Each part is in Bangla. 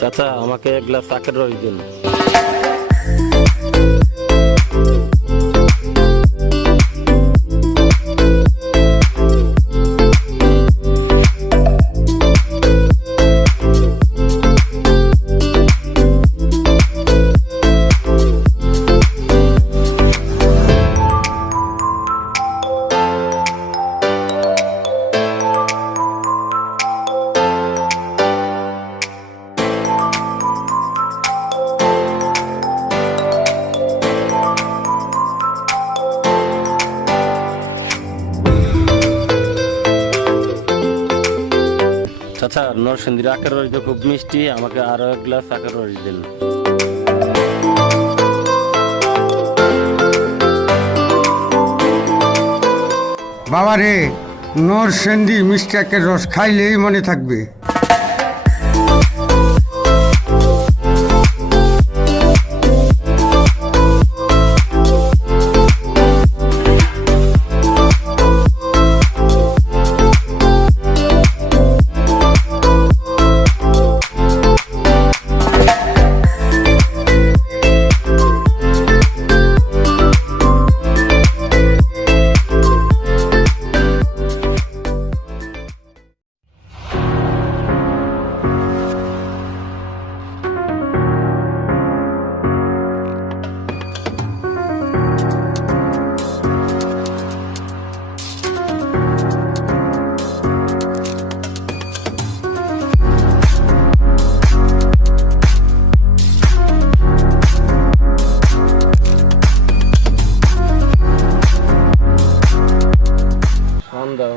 চাচা আমাকে এক গ্লাস আখের রস দিন। চাচা নরসিংদীর আখের রস খুব মিষ্টি, আমাকে আরো এক গ্লাস আখের রস দিন। বাবা রে, নরসিংদী মিষ্টি আখের রস খাইলেই মনে থাকবে।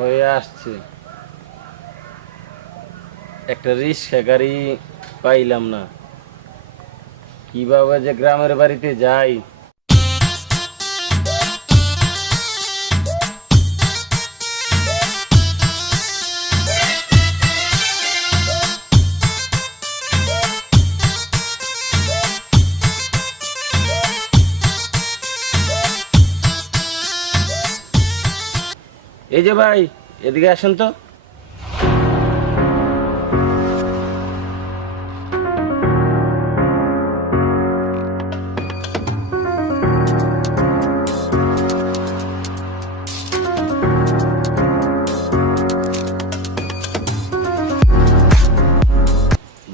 হয়ে আসছে, একটা রিক্সা গাড়ি পাইলাম না, কিভাবে যে গ্রামের বাড়িতে যাই। এই যে ভাই, এদিকে আসেন তো।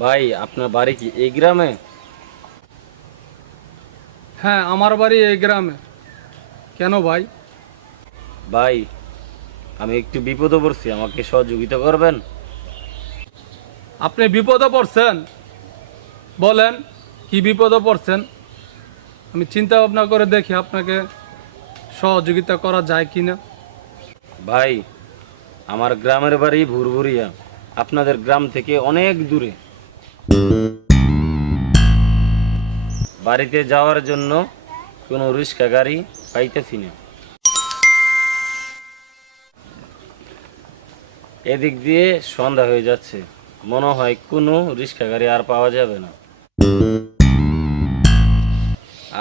ভাই, আপনার বাড়ি কি এই গ্রামে? হ্যাঁ, আমার বাড়ি এই গ্রামে। কেন ভাই? ভাই, আমি একটু বিপদে পড়ছি, আমাকে সহযোগিতা করবেন? আপনি বিপদে পড়ছেন? বলেন কি বিপদে পড়ছেন, আমি চিন্তা ভাবনা করে দেখি আপনাকে সহযোগিতা করা যায় কিনা। ভাই, আমার গ্রামের বাড়ি ভুরভুরিয়া, আপনাদের গ্রাম থেকে অনেক দূরে। বাড়িতে যাওয়ার জন্য কোনো রিক্সা গাড়ি পাইতেছি না। এদিক দিয়ে সন্ধ্যা হয়ে যাচ্ছে, মনে হয় কোনো রিক্সা গাড়ি আর পাওয়া যাবে না।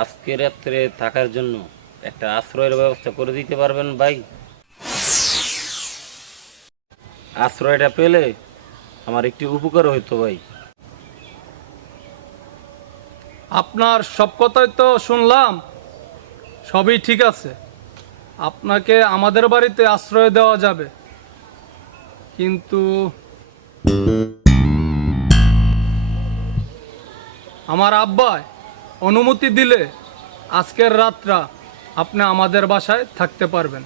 আজকে রাত্রে থাকার জন্য একটা আশ্রয়ের ব্যবস্থা করে দিতে পারবেন ভাই? আশ্রয়টা পেলে আমার একটু উপকার হইতো ভাই। আপনার সব কথাই তো শুনলাম, সবই ঠিক আছে, আপনাকে আমাদের বাড়িতে আশ্রয় দেওয়া যাবে, কিন্তু আমার আব্বাই অনুমতি দিলে আজকের রাতটা আপনি আমাদের বাসায় থাকতে পারবেন।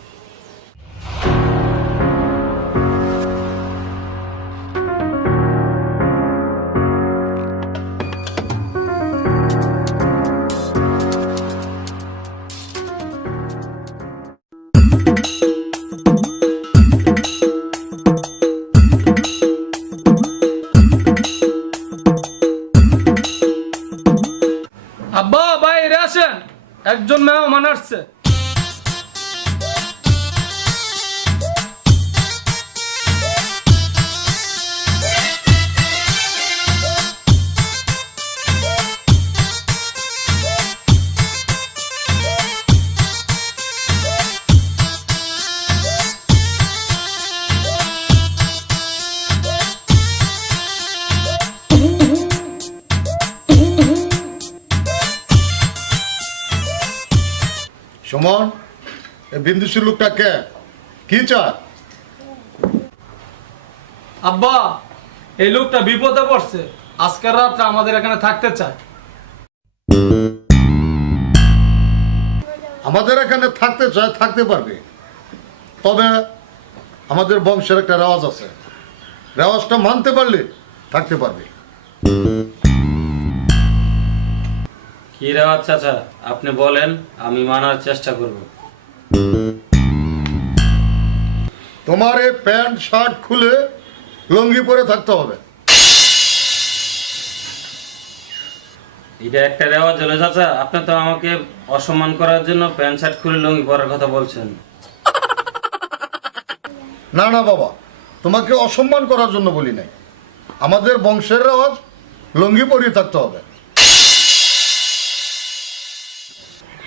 আব্বা, বাইরে আসেন, একজন মেহমান আসছে। সুমন, এই বিন্দুশীর লোকটা কে? কি চায়? আব্বা, এই লোকটা বিপদে পড়ছে, আজকের রাতটা আমাদের এখানে থাকতে চায়। আমাদের এখানে থাকতে চায়, থাকতে পারবে, তবে আমাদের বংশের একটা রেওয়াজ আছে, রেওয়াজটা মানতে পারলে থাকতে পারবে। কি রেওয়াজ চাচা, আপনি বলেন, আমি মানার চেষ্টা করব। তোমার এই প্যান্ট শার্ট খুলে লুঙ্গি পরে থাকতে হবে। এটা একটা রেওয়াজ হলো চাচা? আপনি তো আমাকে অসম্মান করার জন্য প্যান্ট শার্ট খুলে লুঙ্গি পরার কথা বলছেন। না না বাবা, তোমাকে অসম্মান করার জন্য বলি নাই, আমাদের বংশের রেওয়াজ লুঙ্গি পরিয়ে থাকতে হবে।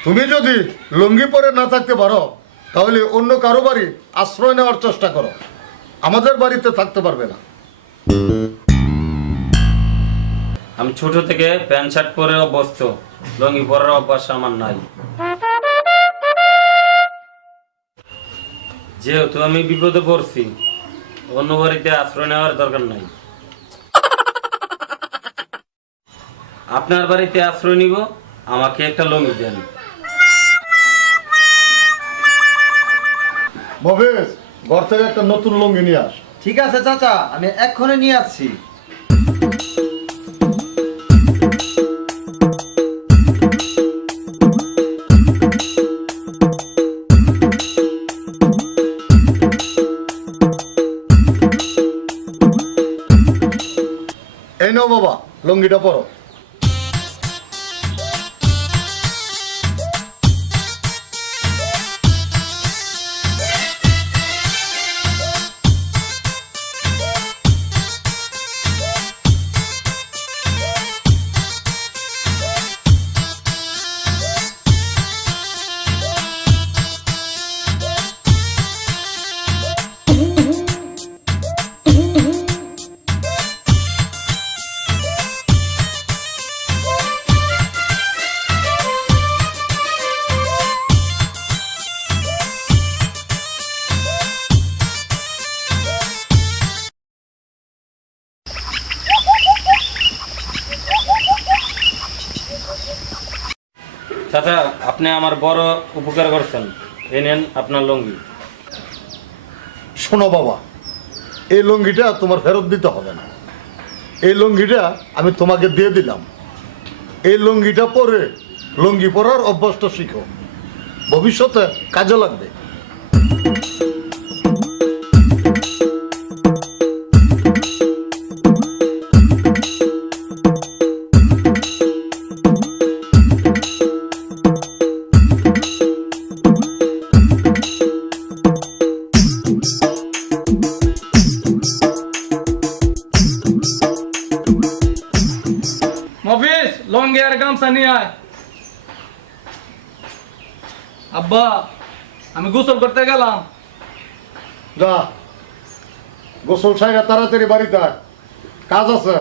তুমি যদি লুঙ্গি পরে না থাকতে পারো তাহলে অন্য কারো বাড়ি আশ্রয় নেওয়ার চেষ্টা করো, আমাদের বাড়িতে থাকতে পারবে না। আমি ছোট থেকে প্যান্ট শার্ট পরে অভ্যস্ত, লুঙ্গি পরার অভ্যাস আমার নাই। যেহেতু আমি বিপদে পড়ছি, অন্য বাড়িতে আশ্রয় নেওয়ার দরকার নাই। আপনার বাড়িতে আশ্রয় নিব, আমাকে একটা লুঙ্গি দেন। ভবেশ, ঘর থেকে একটা নতুন লুঙ্গি নিয়ে আস। ঠিক আছে চাচা, আমি এক্ষুনি নিয়ে আসছি। এই নাও বাবা, লুঙ্গিটা পরো। চাচা, আপনি আমার বড় উপকার করছেন। এই নেন আপনার লুঙ্গি। শোনো বাবা, এই লুঙ্গিটা তোমার ফেরত দিতে হবে না। এই লুঙ্গিটা আমি তোমাকে দিয়ে দিলাম। এই লুঙ্গিটা পরে লুঙ্গি পরার অভ্যাসটা শিখো, ভবিষ্যতে কাজে লাগবে। মফিজ, লঙ্গি আর গামছা নিয়ে আয়। আব্বা, আমি গোসল করতে গেলাম। যা, গোসল সাইরা তাড়াতাড়ি বাড়িতে আয়, কাজ আছে।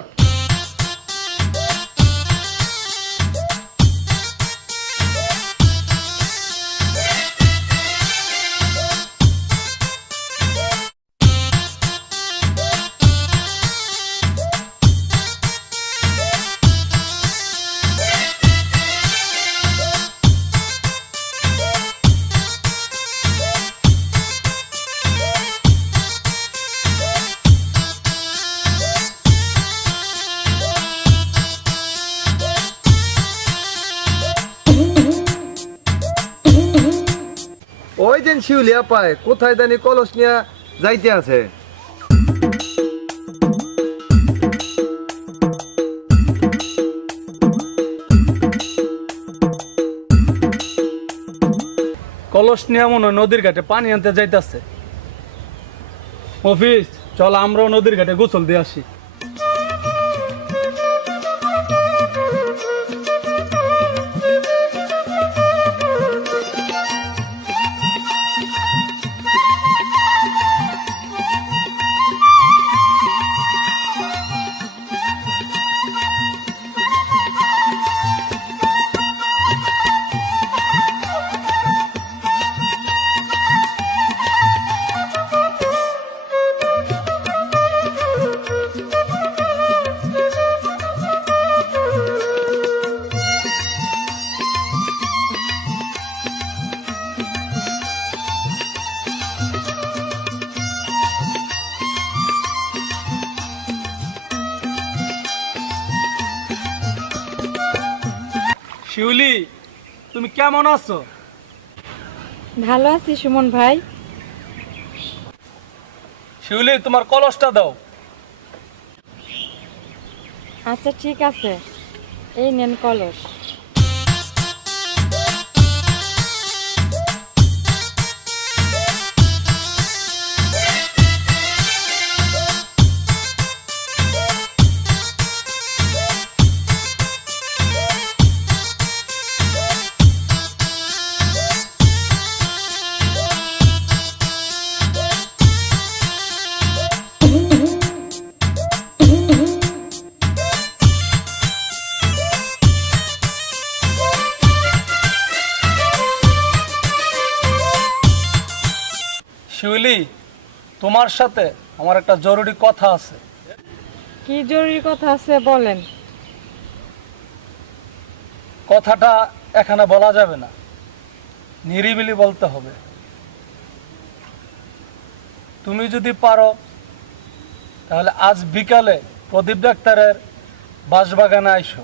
ওই দিন শিউলিয়া পায় কোথায় জানি কলস নিয়ে যাইতে আছে। কলস নিয়ে মনে হয় নদীর ঘাটে পানি আনতে যাইতেছে। মফিজ, চল আমরাও নদীর ঘাটে গোসল দিয়ে আসি। শিউলি, তুমি কেমন আছো? ভালো আছি সুমন ভাই। শিউলি, তোমার কলসটা দাও। আচ্ছা ঠিক আছে, এই নেন কলস। শিউলি, তোমার সাথে আমার একটা জরুরি কথা আছে। কি জরুরি কথা আছে বলেন। কথাটা এখানে বলা যাবে না, নিরিবিলি বলতে হবে। তুমি যদি পারো তাহলে আজ বিকালে প্রদীপ ডাক্তারের বাঁশবাগানে আইসো,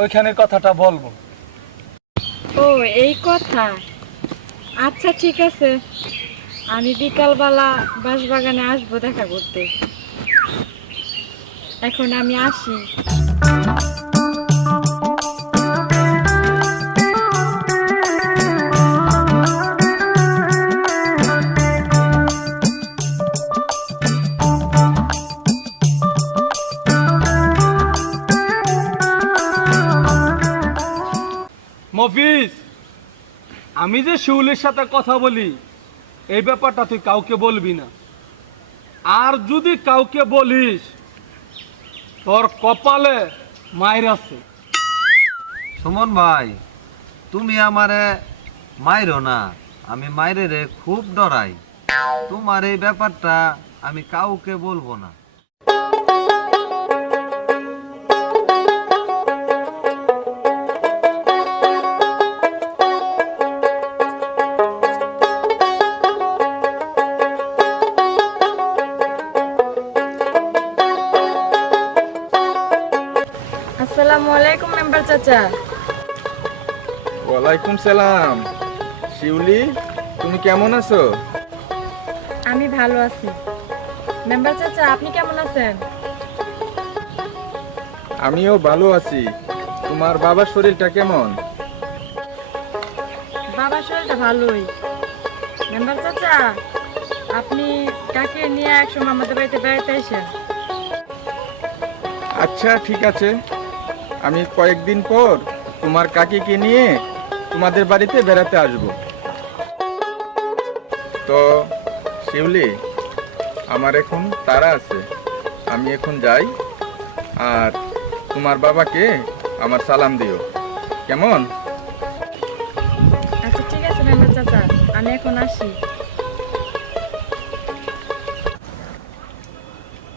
ওইখানে কথাটা বলবো। ও এই কথা, আচ্ছা ঠিক আছে, আমি বিকালবেলা বাঁশবাগানে আসবো দেখা করতে। এখন আমি আসি। মফিজ, আমি যে শিউলির সাথে কথা বলি এই ব্যাপারটা তুই কাউকে বলবি না। আর যদি কাউকে বলিস তোর কপালে মায়ের আছে। সুমন ভাই, তুমি আমারে মাইরো না, আমি মাইরে রে খুব ডরাই। তোমার এই ব্যাপারটা আমি কাউকে বলবো না। আসসালামু আলাইকুম মেম্বার চাচা। ওয়ালাইকুম সালাম। শিউলি, তুমি কেমন আছো? আমি ভালো আছি। মেম্বার চাচা আপনি কেমন আছেন? আমিও ভালো আছি। তোমার বাবার শরীরটা কেমন? বাবার শরীরটা ভালোই। মেম্বার চাচা আপনি কাকে নিয়ে একসময় আমাদের বাড়িতে বেড়াতে আসেন। আচ্ছা ঠিক আছে, আমি কয়েকদিন পর তোমার কাকিকে নিয়ে তোমাদের বাড়িতে বেড়াতে আসব। তো শিউলি, আমার এখন তাড়া আছে, আমি এখন যাই। আর তোমার বাবাকে আমার সালাম দিও, কেমন? আচ্ছা ঠিক আছে মেম্বার চাচা, আমি এখন আসি।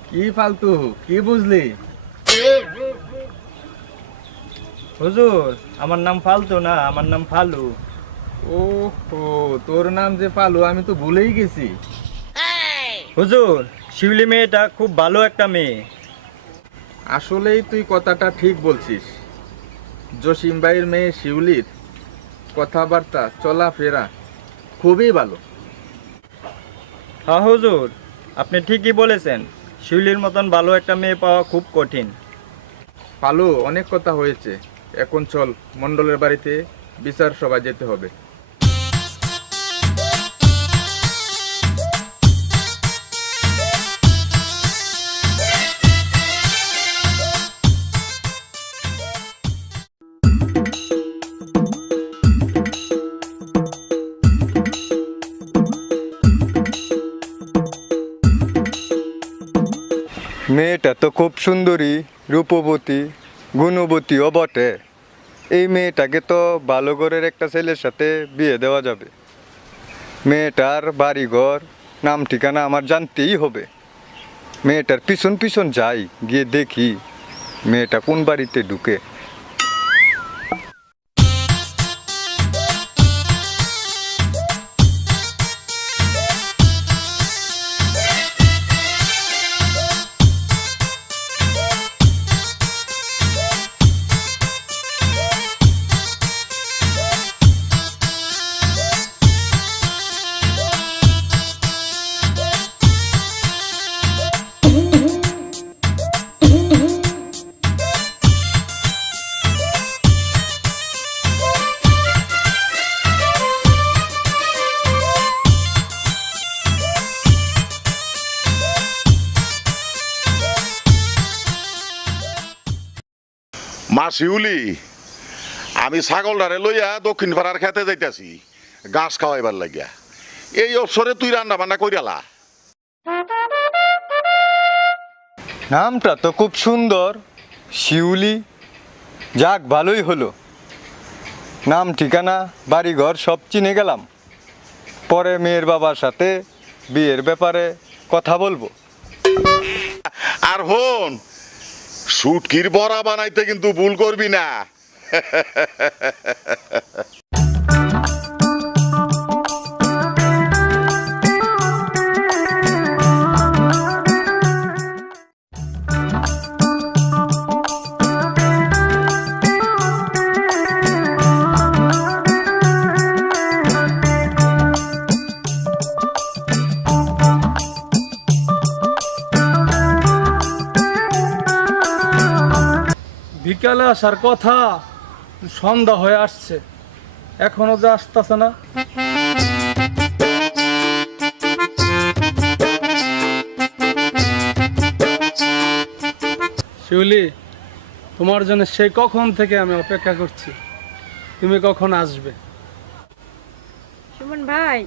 কি ফালতু, কি বুঝলি? হুজুর, আমার নাম ফালতু না, আমার নাম ফালু। ওহো, তোর নাম যে পালু, আমি তো ভুলেই গেছি। হুজুর, শিউলি মেয়েটা খুব ভালো একটা মেয়ে। আসলেই তুই কথাটা ঠিক বলছিস। জসিম ভাইয়ের মেয়ে শিউলির কথাবার্তা চলাফেরা খুবই ভালো। হ্যাঁ হুজুর, আপনি ঠিকই বলেছেন, শিউলির মতন ভালো একটা মেয়ে পাওয়া খুব কঠিন। পালু, অনেক কথা হয়েছে, এখন চল মণ্ডলের বাড়িতে বিচার সভায় যেতে হবে। মেয়েটা তো খুব সুন্দরী, রূপবতী, গুণবতীও বটে। এই মেয়েটাকে তো ভালো ঘরের একটা ছেলের সাথে বিয়ে দেওয়া যাবে। মেয়েটার বাড়িঘর, নাম ঠিকানা আমার জানতেই হবে। মেয়েটার পিছন পিছন যাই, গিয়ে দেখি মেয়েটা কোন বাড়িতে ঢুকে। মা শিউলি, আমি ছাগলটারে লইয়া দক্ষিণ পাড়ার খেতে যাইতাছি ঘাস খাওয়াইবার লাগিয়া। এই অবসরে তুই রান্না বান্না কইরালা? নামটা তো খুব সুন্দর, শিউলি। যাক, ভালোই হলো। নাম ঠিকানা বাড়িঘর সব চিনে গেলাম। পরে মেয়ের বাবার সাথে বিয়ের ব্যাপারে কথা বলবো। আর হন, শুটকির বড়া বানাইতে কিন্তু ভুল করবি না। বিকালে আসার কথা, সন্ধ্যা হয়ে আসছে, এখনো যে আসতেছে না। শিউলি, তোমার জন্য সেই কখন থেকে আমি অপেক্ষা করছি, তুমি কখন আসবে। সুমন ভাই,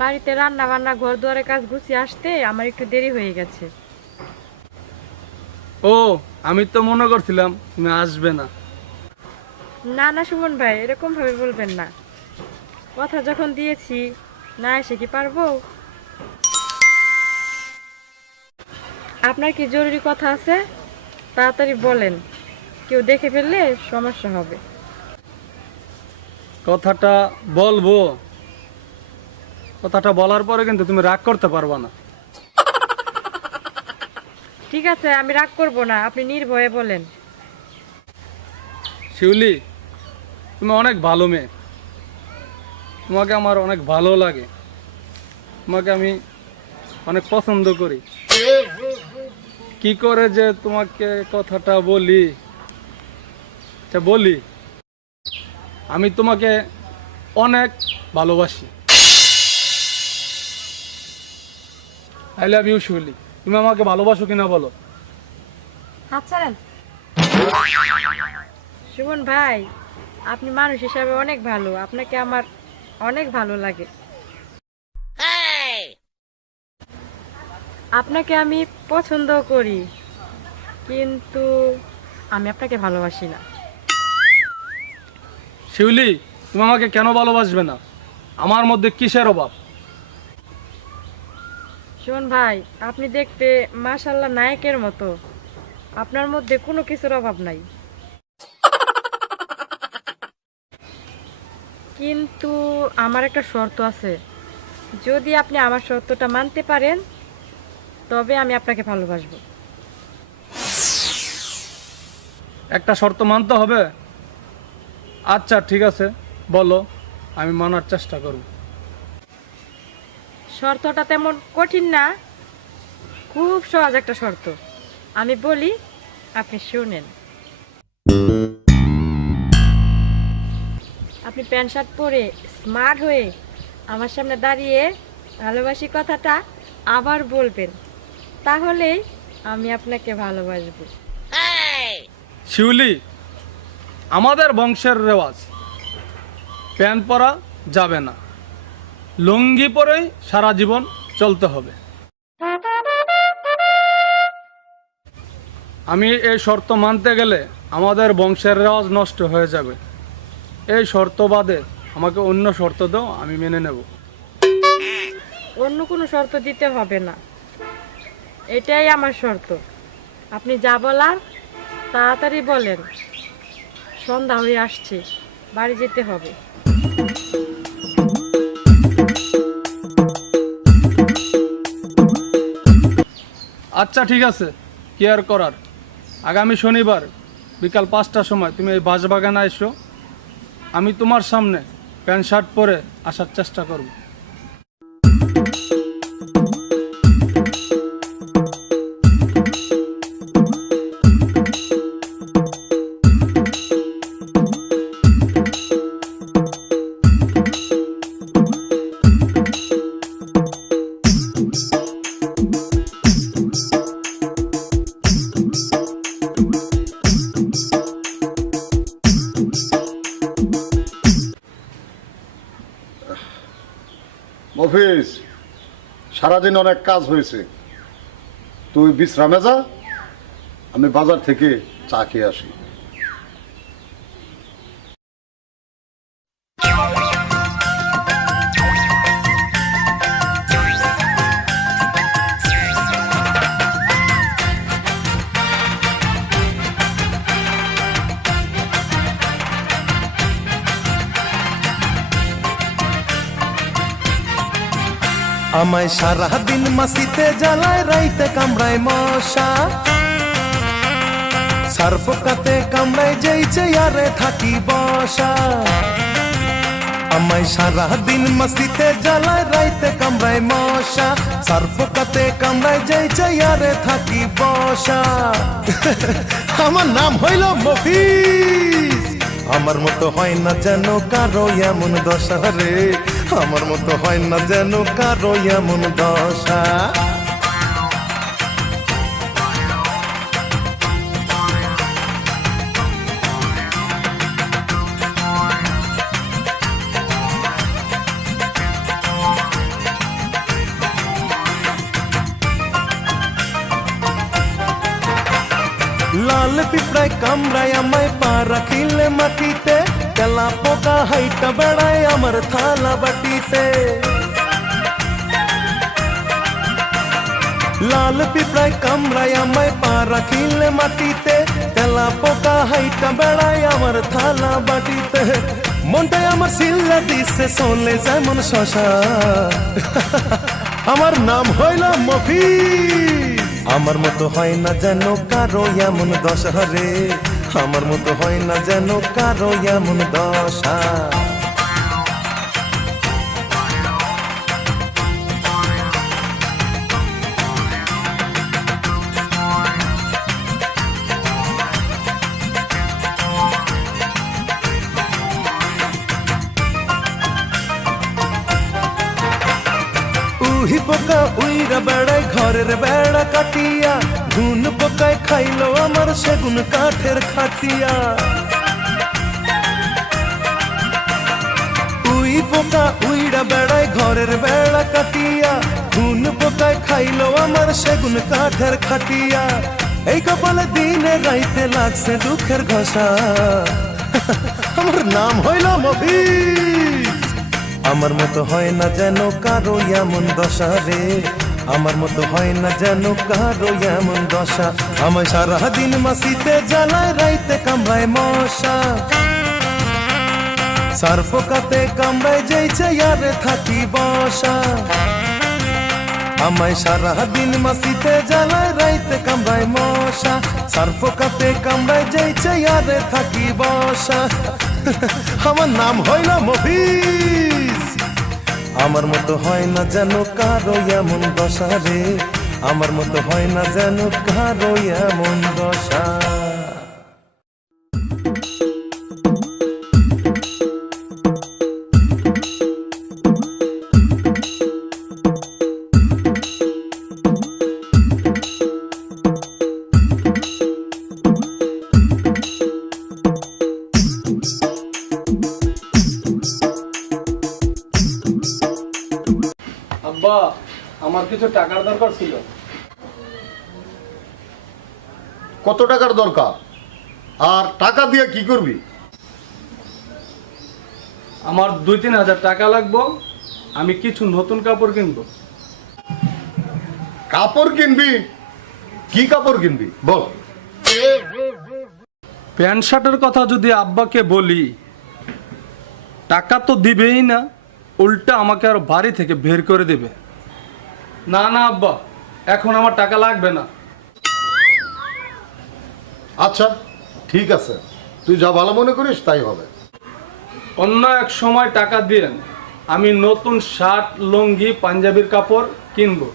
বাড়িতে রান্না বান্না ঘর দুয়ারের কাজ গুছিয়ে আসতে আমার একটু দেরি হয়ে গেছে। ও, আমি তো মনে করছিলাম তুমি আসবে না। না না সুমন ভাই, এরকম ভাবে বলবেন না। কথা যখন দিয়েছি, না এসে কি পারবো? আপনার কি জরুরি কথা আছে? তাড়াতাড়ি বলেন, কেউ দেখে ফেললে সমস্যা হবে। কথাটা বলবো, কথাটা বলার পরে কিন্তু তুমি রাগ করতে পারবা না। ঠিক আছে, আমি রাগ করব না, আপনি নির্ভয়ে বলেন। শিউলি, তুমি অনেক ভালো মেয়ে, তোমাকে আমার অনেক ভালো লাগে, তোমাকে আমি অনেক পছন্দ করি। কি করে যে তোমাকে কথাটা বলি, আচ্ছা বলি, আমি তোমাকে অনেক ভালোবাসি। আই লাভ ইউ শিউলি। তুমি আমাকে ভালোবাসো কিনা বলো? আচ্ছা সুমন ভাই, আপনি মানুষ হিসাবে অনেক ভালো, আপনাকে আমার অনেক ভালো লাগে। আপনাকে আমি পছন্দ করি, কিন্তু আমি আপনাকে ভালোবাসি না। শিউলি, তুমি আমাকে কেন ভালোবাসবে না? আমার মধ্যে কিসের অভাব? সুমন ভাই, আপনি দেখতে মাশাআল্লাহ নায়কের মতো, আপনার মধ্যে কোনো কিছুর অভাব নাই। কিন্তু আমার একটা শর্ত আছে, যদি আপনি আমার শর্তটা মানতে পারেন তবে আমি আপনাকে ভালোবাসবো। একটা শর্ত মানতে হবে? আচ্ছা ঠিক আছে, বলো, আমি মানার চেষ্টা করব। শর্তটা তেমন কঠিন না, খুব সহজ একটা শর্ত। আমি বলি, আপনি শুনেন। আপনি প্যান্ট শার্ট পরে স্মার্ট হয়ে আমার সামনে দাঁড়িয়ে ভালোবাসি কথাটা আবার বলবেন, তাহলেই আমি আপনাকে ভালোবাসবো। শিউলি, আমাদের বংশের রেওয়াজ প্যান্ট পরা যাবে না, লুঙ্গি পরেই সারা জীবন চলতে হবে। আমি এই শর্ত মানতে গেলে আমাদের বংশের রেওয়াজ নষ্ট হয়ে যাবে। এই শর্ত বাদে আমাকে অন্য শর্ত দাও, আমি মেনে নেব। অন্য কোনো শর্ত দিতে হবে না, এটাই আমার শর্ত। আপনি যা বলার তাড়াতাড়ি বলেন, সন্ধ্যা হয়ে আসছে, বাড়ি যেতে হবে। আচ্ছা ঠিক আছে, কি আর করার। আগামী শনিবার বিকাল 5টার সময় তুমি এই বাঁশবাগানে এসো, আমি তোমার সামনে প্যান্ট শার্ট পরে আসার চেষ্টা করব। মফিজ, সারাদিন অনেক কাজ হয়েছে, তুই বিশ্রামে যা, আমি বাজার থেকে চা খেয়ে আসি। আমায় সারাদিন মাসিতে জ্বালায়, রাইতে কামড়ায় মশা, সারপোকাতে কামড়ায় যেইছে আরে থাকি বসা। আমায় সারাদিন মাসিতে জ্বালায়, রাইতে কামড়ায় মশা, সারপোকাতে কামড়ায় যেইছে আরে থাকি বসা। আমার নাম হইল মফিজ, আমার মতো হয় না যেন কারো এমন দশা রে, আমার মতো হয় না যেন কারো এমন দশা। লাল পিঁপড়ায় কামড়ায় আমায়, পা রাখিলে মাটিতে, তেলা পোকা হাইটা বেড়ায় আমার থালা বাটিতে। লাল পিঁপড়ায় কামড়ায় আমায়, পা রাখিলে মাটিতে, তেলা পোকা হাইটা বেড়ায় আমার থালা বাটিতে। মনটাই আমার সিল্লা দিছে চলে যেমন শশা, আমার নাম হইল মফিজ, আমার মতো হয় না যেন কারো এমন দশা রে, আমার মতো হয় না যেন কারো এমন দশা উহি পোকা উইরা বেড়ায় ঘরের বেড়া কাটিয়া ঘুন পোকায় খাইলো আমার সেগুন কাঠের খাটিয়া উই পোকা উইরা বেড়ায় ঘরের বেড়া কাটিয়া ঘুন পোকায় খাইলো আমার সেগুন কাঠের খাটিয়া এই কপালে দিনে রাইতে লাগছে দুঃখের ঘষা আমার নাম হইল মফিজ আমার মতো হয় না যেন কারো এমন দশা রে আমার মতো হয় না যেন কারো এমন দশা আমায় সারাদিন মাসিতে জ্বালায় রাইতে কামড়ায় মশা সারফোকাতে কামড়ায় যেইছে ইয়ারে থাকি বসা আমায় সারাদিন মাসিতে জ্বালায় রাইতে কামড়ায় মশা সারফোকাতে কামড়ায় যেইছে ইয়ারে থাকি বসা আমার নাম হইল মফিজ আমার মতো হয় না যেন কারো এমন দশা রে আমার মতো হয় না যেন কারো এমন দশা আব্বা আমার কিছু টাকার দরকার ছিল। কত টাকার দরকার আর টাকা দিয়ে কি করবি? আমার 2-3 হাজার টাকা লাগবে, আমি কিছু নতুন কাপড় কিনবো। কাপড় কিনবি? কি কাপড় কিনবি বল? প্যান্ট শার্টের কথা যদি আব্বাকে বলি টাকা তো দিবেই না, উল্টা আমাকে আরো বাড়ি থেকে বের করে দেবে। না না আব্বা, এখন আমার টাকা লাগবে না। আচ্ছা ঠিক আছে, তুই যা ভালো মনে করিস তাই হবে। অন্য এক সময় টাকা দিন, আমি নতুন শার্ট লুঙ্গি পাঞ্জাবির কাপড় কিনবো।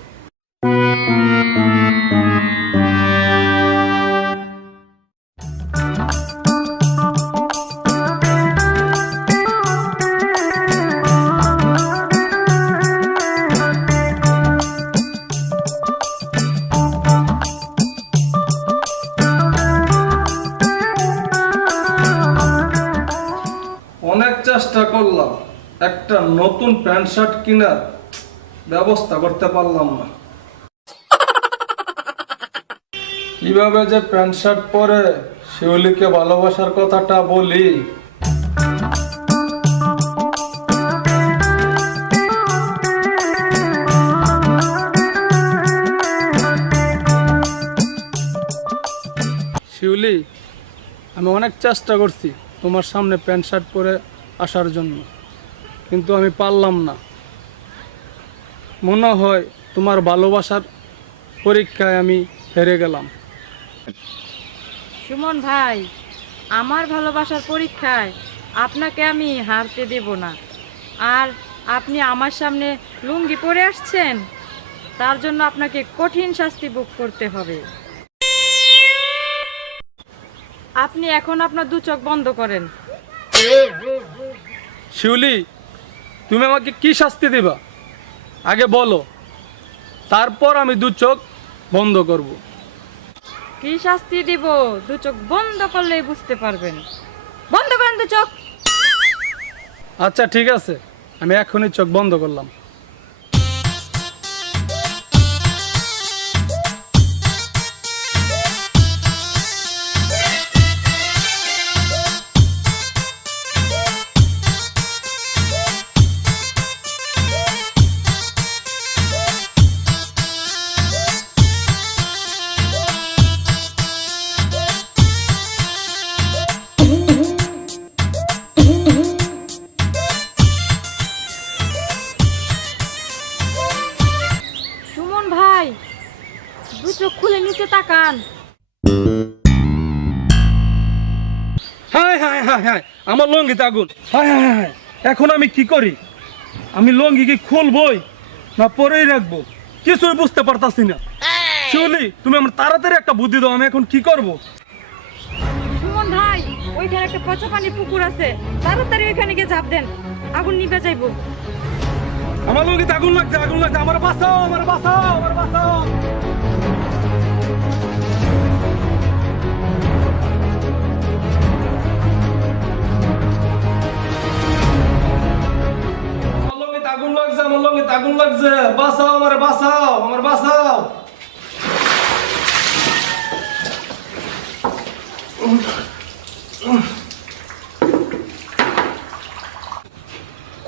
অনেক চেষ্টা করলাম, একটা নতুন প্যান্ট শার্ট কেনার ব্যবস্থা করতে পারলাম না। কিভাবে যে প্যান্ট শার্ট পরে শিউলিকে ভালোবাসার কথাটা বলি। শিউলি, আমি অনেক চেষ্টা করছি তোমার সামনে প্যান্ট শার্ট পরে আসার জন্য, কিন্তু আমি পারলাম না। মনে হয় তোমার ভালোবাসার পরীক্ষায় আমি হেরে গেলাম। সুমন ভাই, আমার ভালোবাসার পরীক্ষায় আপনাকে আমি হারতে দেব না। আর আপনি আমার সামনে লুঙ্গি পরে আসছেন, তার জন্য আপনাকে কঠিন শাস্তি ভোগ করতে হবে। আপনি এখন আপনার 2 চোখ বন্ধ করেন। শিউলি, তুমি আমাকে কি শাস্তি দিবা আগে বলো, তারপর আমি 2 চোখ বন্ধ করব। কি শাস্তি দিব 2 চোখ বন্ধ করলেই বুঝতে পারবেন। বন্ধ করেন 2 চোখ। আচ্ছা ঠিক আছে, আমি এখনই চোখ বন্ধ করলাম। হায় হায় হায় হায়, আমার লঙ্গিতে আগুন! হায় হায় হায়, এখন আমি কি করি? আমি লঙ্গি কি খুলবই না পরেই রাখবো, কিছুই বুঝতে পারতাছি না। শিউলি, তুমি আমার তাড়াতাড়ি একটা বুদ্ধি দাও, আমি এখন কি করব? সুমন ভাই, ওইখানে একটা পচা পানির পুকুর আছে, তাড়াতাড়ি ওইখানে গিয়ে ঝাঁপ দেন, আগুন নিভে যাইবো। আমার লঙ্গিতে আগুন লাগছে, আগুন লাগছে! আমার বাঁচাও, আমার বাঁচাও, আমার বাঁচাও! আমার লঙ্গিতে আগুন লাগছে, আমার লঙ্গিতে আগুন লাগছে! বাঁচাও, আমার বাঁচাও, আমার বাঁচাও!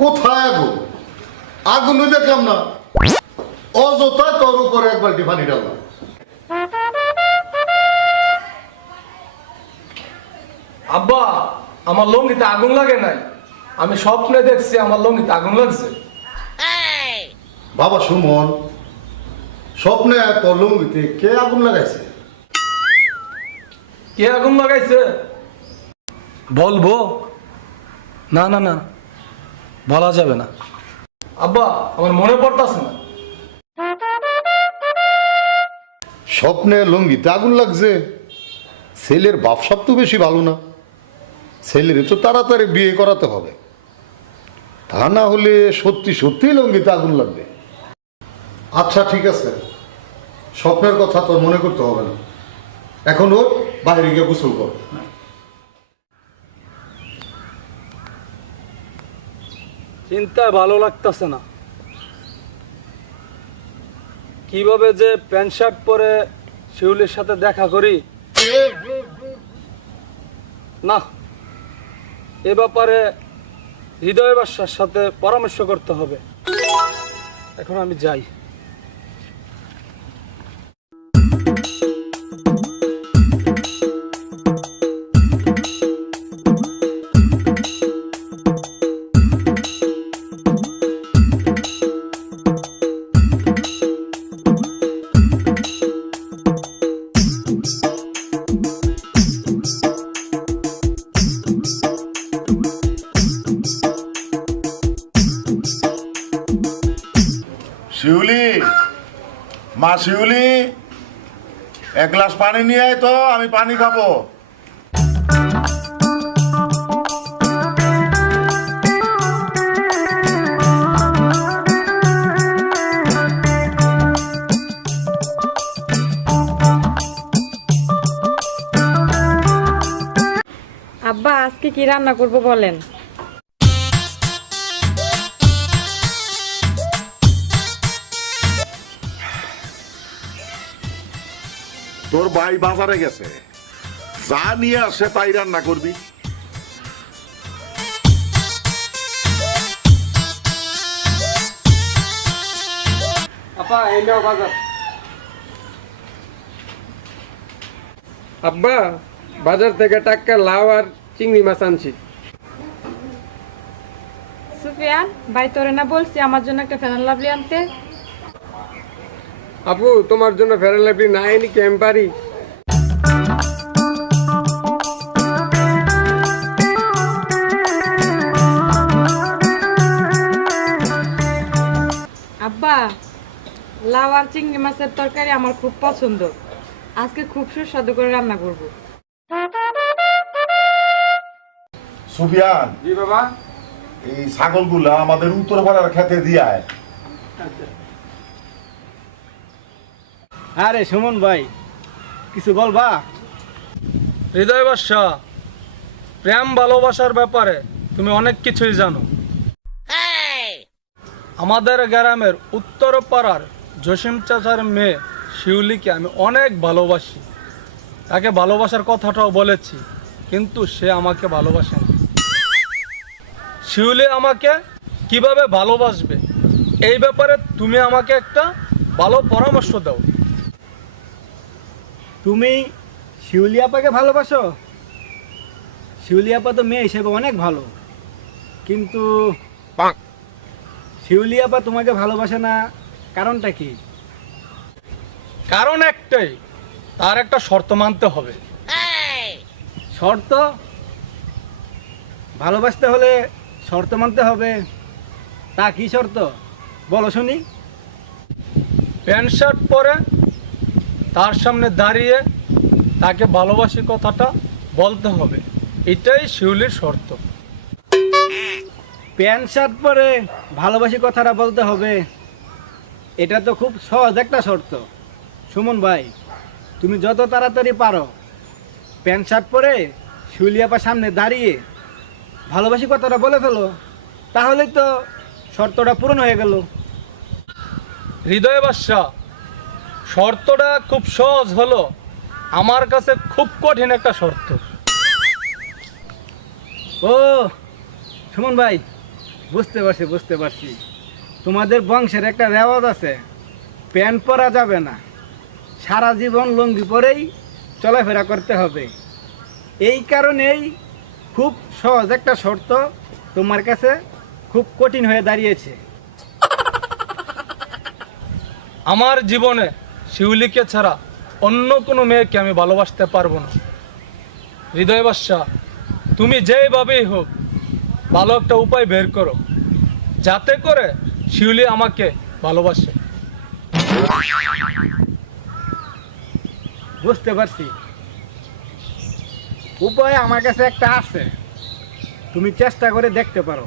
কোথায় আগুন? আগুনই দেখলাম না, অযথা তোর উপরে এক বালতি পানি ডাললাম। আব্বা, আমার লঙ্গিতে আগুন লাগে নাই, আমি স্বপ্নে দেখছি আমার লঙ্গিতে আগুন লাগছে। বাবা সুমন, স্বপ্নে তোর লুঙ্গিতে কে আগুন লাগাইছে? কে আগুন লাগাইছে বলবো? না না না, বলা যাবে না আব্বা, আমার মনে পড়তাছে না। স্বপ্নে লুঙ্গিতে আগুন লাগছে? ছেলের বাপসাপ তো বেশি ভালো না, ছেলের তো তাড়াতাড়ি বিয়ে করাতে হবে, তা না হলে সত্যি সত্যি লুঙ্গিতে আগুন লাগবে। আচ্ছা ঠিক আছে, স্বপ্নের কথা তোর মনে করতে হবে না, এখন ওর বাইরে গিয়ে গোসল কর। চিন্তায় ভালো লাগতেছে না, কিভাবে যে প্যান্ট শার্ট পরে শিউলির সাথে দেখা করি। না, এ ব্যাপারে হৃদয় বাসার সাথে পরামর্শ করতে হবে। এখন আমি যাই। শিউলি, মা শিউলি, এক গ্লাস পানি নিয়ে আয় তো, আমি পানি খাবো। আব্বা, আজকে কি রান্না করব বলেন? তোর ভাই বাজারে গেছে, যা নিয়ে আসে তাই রান্না করবি। আপা, এই নাও বাজার। আব্বা, বাজার থেকে টাটকা লাউ আর চিংড়ি মাছ আনছি। সুফিয়ান ভাই, তোরে না বলছি আমার জন্য একটা ফেনাল লাভলি আনতে? আপু, তোমার জন্য ফেরান লাভলি না এনে কি আমি পারি? আব্বা, লাউ আর চিংড়ি মাছের তরকারি আমার খুব পছন্দ, আজকে খুব সুস্বাদু করে রান্না করব। সুফিয়ান, জি বাবা। এই ছাগলগুলা আমাদের উত্তর পাড়ার খেতে দিয়ায়। আরে সুমন ভাই, কিছু বলবা? হৃদয় বাসা, প্রেম ভালোবাসার ব্যাপারে তুমি অনেক কিছুই জানো। আমাদের গ্রামের উত্তর পাড়ার জসিম চাচার মেয়ে শিউলিকে আমি অনেক ভালোবাসি, তাকে ভালোবাসার কথাটাও বলেছি, কিন্তু সে আমাকে ভালোবাসে না। শিউলি আমাকে কিভাবে ভালোবাসবে, এই ব্যাপারে তুমি আমাকে একটা ভালো পরামর্শ দাও। তুমি শিউলি আপাকে ভালোবাসো? শিউলি আপা তো মেয়ে হিসেবে অনেক ভালো, কিন্তু শিউলি আপা তোমাকে ভালোবাসে না, কারণটা কি? কারণ একটাই, তার একটা শর্ত মানতে হবে। শর্ত? ভালোবাসতে হলে শর্ত মানতে হবে। তা কি শর্ত বলো শুনি? প্যান্ট শার্ট পরে তার সামনে দাঁড়িয়ে তাকে ভালোবাসি কথাটা বলতে হবে, এটাই শিউলির শর্ত। প্যান্ট শার্ট পরে ভালোবাসি কথাটা বলতে হবে, এটা তো খুব সহজ একটা শর্ত। সুমন ভাই, তুমি যত তাড়াতাড়ি পারো প্যান্ট শার্ট পরে শিউলি আপার সামনে দাঁড়িয়ে ভালোবাসি কথাটা বলে ফেলো, তাহলেই তো শর্তটা পূরণ হয়ে গেল। হৃদয় বাদশা, শর্তটা খুব সহজ হলো, আমার কাছে খুব কঠিন একটা শর্ত। ও সুমন ভাই, বুঝতে পারছি তোমাদের বংশের একটা রেওয়াজ আছে, প্যান্ট পরা যাবে না, সারা জীবন লুঙ্গি পরেই চলাফেরা করতে হবে। এই কারণেই খুব সহজ একটা শর্ত তোমার কাছে খুব কঠিন হয়ে দাঁড়িয়েছে। আমার জীবনে শিউলিকে ছাড়া অন্য কোনো মেয়েকে আমি ভালোবাসতে পারবো না। হৃদয় বাদশা, তুমি যেভাবেই হোক ভালো একটা উপায় বের করো, যাতে করে শিউলি আমাকে ভালোবাসে। বুঝতে পারছি, উপায় আমার কাছে একটা আছে, তুমি চেষ্টা করে দেখতে পারো।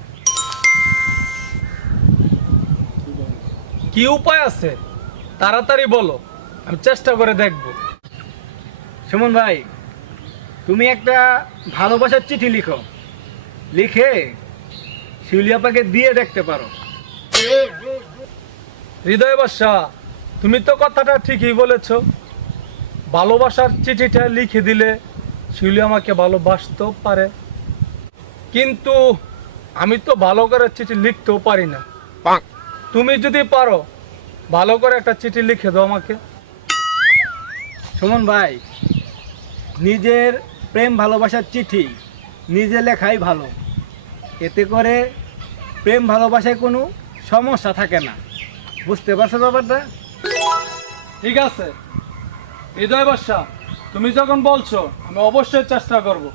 কি উপায় আছে তাড়াতাড়ি বলো, আমি চেষ্টা করে দেখব। সুমন ভাই, তুমি একটা ভালোবাসার চিঠি লিখো, লিখে শিউলি আপাকে দিয়ে দেখতে পারো। হৃদয় বাদশা, তুমি তো কথাটা ঠিকই বলেছ, ভালোবাসার চিঠিটা লিখে দিলে শিউলি আমাকে ভালোবাসতেও পারে, কিন্তু আমি তো ভালো করে চিঠি লিখতেও পারি না। তুমি যদি পারো ভালো করে একটা চিঠি লিখে দাও আমাকে। সুমন ভাই, নিজের প্রেম ভালোবাসার চিঠি নিজে লেখাই ভালো, এতে করে প্রেম ভালোবাসায় কোনো সমস্যা থাকে না। বুঝতে পারছো ব্যাপারটা? ঠিক আছে হৃদয় বাদশা, তুমি যখন বলছো আমি অবশ্যই চেষ্টা করব।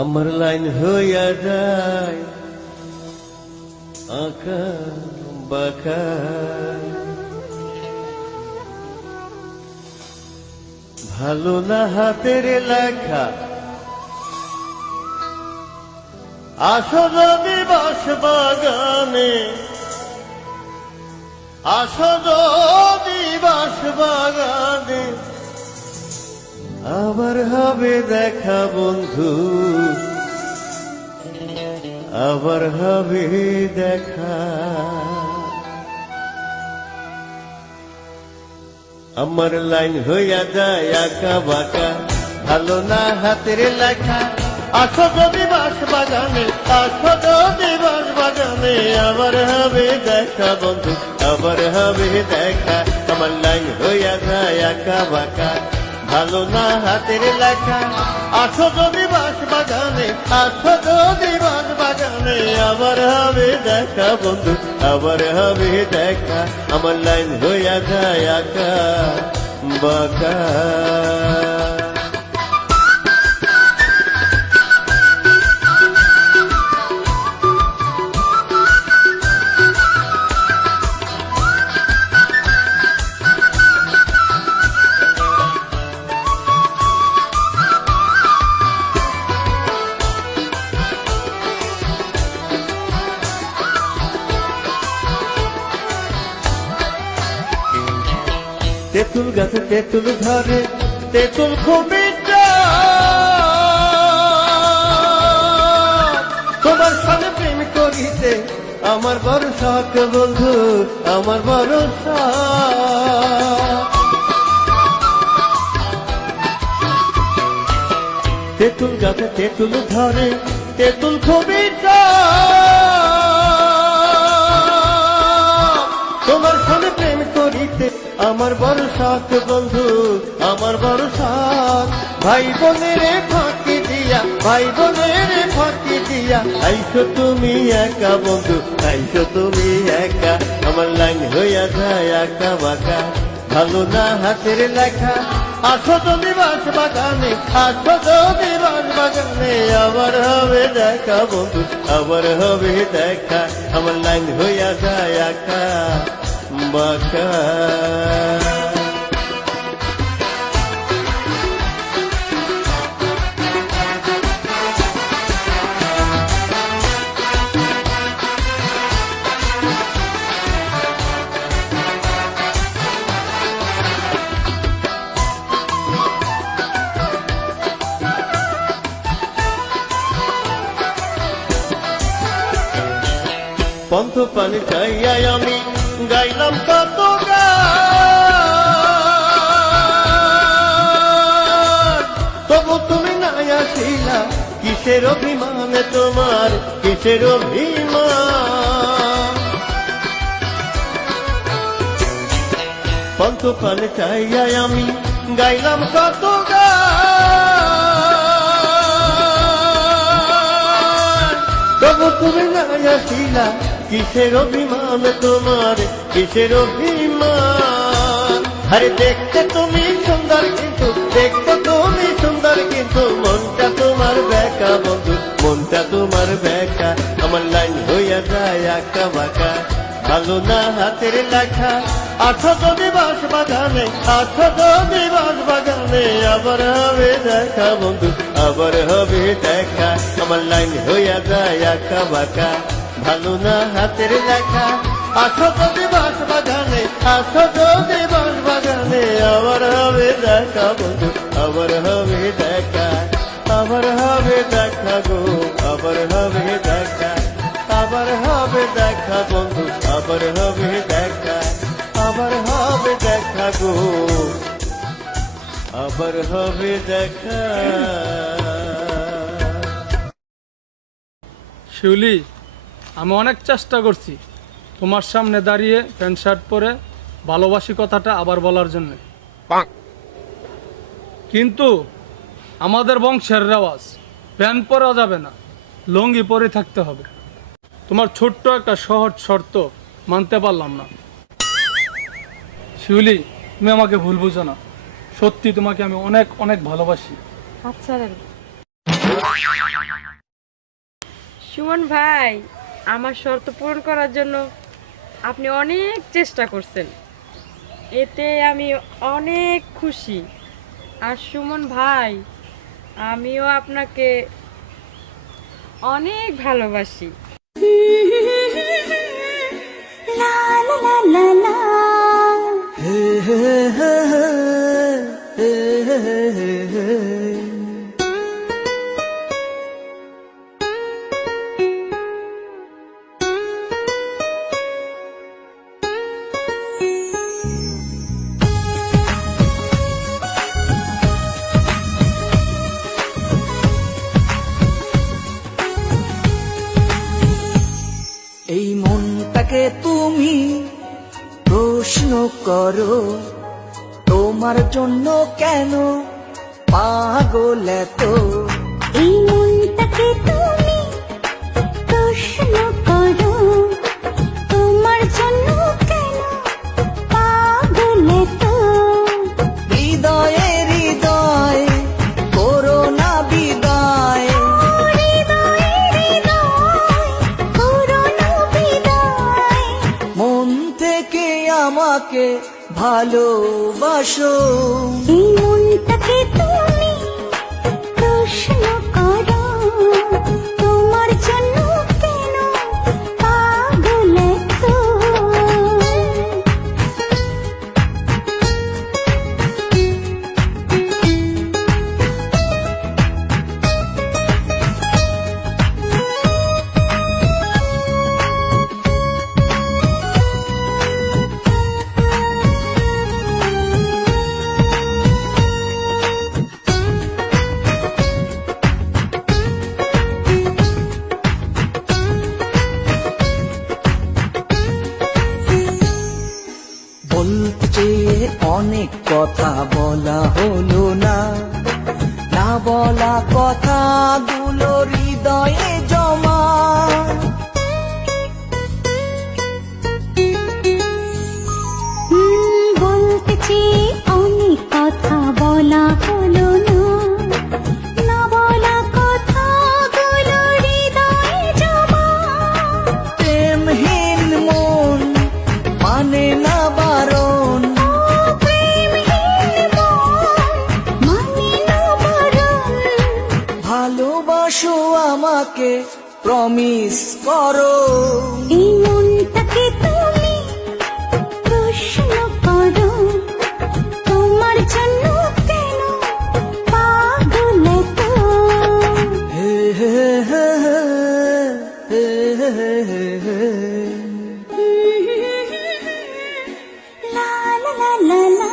আমার লাইন হইয়া যায় আঁকা বাঁকা, ভালো না হাতের লেখা, আসো যদি বাস বাগানে, আসো যদি বাস বাগানে, আবার হবে দেখা বন্ধু, আবার হবে দেখা। আমার লাইন হইয়া যায় আঁকা বাঁকা, ভালো না হাতের লেখা, আসো যদি বাস বাগানে, আসো যদি বাস বাগানে, আবার হবে দেখা বন্ধু, আবার হবে দেখা। আমার লাইন হইয়া যায় আঁকা বাঁকা, ভালো না হাতের লেখা, আসো যদি বাস বাগানে, আসো যদি বাস বাগানে, আবার হবে দেখা বন্ধু, আবার হবে দেখা। আমার লাইন হইয়া যায় আঁকা বাঁকা। তেঁতুল গাছে তেঁতুল ধরে, তেঁতুল খুবই তোমার সঙ্গে প্রেম করিতে আমার বড় শখ বন্ধু, আমার বড় শখ। গাছে তেঁতুল ধরে, তেঁতুল খুবই তোমার সাথে প্রেম করিতে আমার বড় শখ বন্ধু, আমার বড় শখ। ভাই বোনের ফাঁকি দিয়া, ভাই বোনের ফাঁকি দিয়া আইসো তুমি একা বন্ধু, আইসো তুমি একা। আমার লাইন হইয়া যায় আঁকা বাঁকা, ভালো না হাতের লেখা। আসো যদি বাস বাগানে, আসো যদি বাস বাগানে, আবার হবে দেখা বন্ধু, আবার হবে দেখা। আমার লাইন হইয়া যায় আঁকা বাঁকা। পন্থ পানি চাইয়াই আমি গাইলাম কত গান, তবু তুমি নাই আসিলা। কিসের অভিমান তোমার, কিসের অভিমান? পন্থ পানি চাইয়াই আমি গাইলাম কত গান, তবু তুমি নাই আসিলা। কিসের অভিমান তোমার, কিসের অভিমান? আরে দেখতে তুমি সুন্দর কিন্তু, দেখতে তুমি সুন্দর কিন্তু মনটা তোমার বেকা বন্ধু, মনটা তোমার বেকা। আমার লাইন হইয়া যায় আঁকা বাঁকা, ভালো না হাতের লেখা। আসো যদি বাস বাগানে, আসো যদি বাস বাগানে, আবার হবে দেখা বন্ধু, আবার হবে দেখা। আমার লাইন হইয়া যায় আঁকা বাঁকা, ভালো না হাতের লেখা। আসো যদি বাস বাগানে, আসো যদি বাস বাগানে, আবার হবে দেখা বন্ধু, আবার হবে দেখা, আবার হবে দেখা গো, আবার হবে দেখা, আবার হবে দেখা বন্ধু, আবার হবে দেখা, আবার হবে দেখা গো, আবার হবে দেখা। শিউলি, আমি অনেক চেষ্টা করছি তোমার সামনে দাঁড়িয়ে প্যান্ট শার্ট পরে ভালোবাসি কথাটা আবার বলার জন্য, কিন্তু আমাদের বংশের রেওয়াজ প্যান্ট পরা যাবে না, লুঙ্গি পরে থাকতে হবে। তোমার ছোট্ট একটা সহজ শর্ত মানতে পারলাম না। শিউলি, তুমি আমাকে ভুল বুঝো না, সত্যি তোমাকে আমি অনেক অনেক ভালোবাসি। আচ্ছা সুমন ভাই, আমার শর্ত পূরণ করার জন্য আপনি অনেক চেষ্টা করছেন, এতে আমি অনেক খুশি। আর সুমন ভাই, আমিও আপনাকে অনেক ভালোবাসি। লা লা লা লা লা, হে হে হে হে হে হে হে। এই মনটাকে তুমি প্রশ্ন করো, তোমার জন্য কেন পাগল এত। এই মনটাকে তুমি প্রশ্ন করো, তোমার জন্য কেন পাগল এত। হৃদয়ে হৃদয় করো না বিদায়, মন থেকে আমাকে ভালোবাসো। এই মনটাকে তুমি প্রশ্ন করো, তোমার জন্য কেন পাগল এত। চেয়ে অনেক কথা বলা হলো না, না বলা কথাগুলো হৃদয়ে জমা। বলতে চেয়ে অনেক কথা বলা হলো না, না বলা কথাগুলো হৃদয়ে জমা। প্রেমহীন মন মানে না বারণ, মানে না বারণ। ভালোবাসো আমাকে প্রমিস করো। এই মনটাকে তুমি প্রশ্ন করো, তোমার জন্য কেন পাগল এত? হে হে হে হে হে হে হে। লা লা লা লা লা।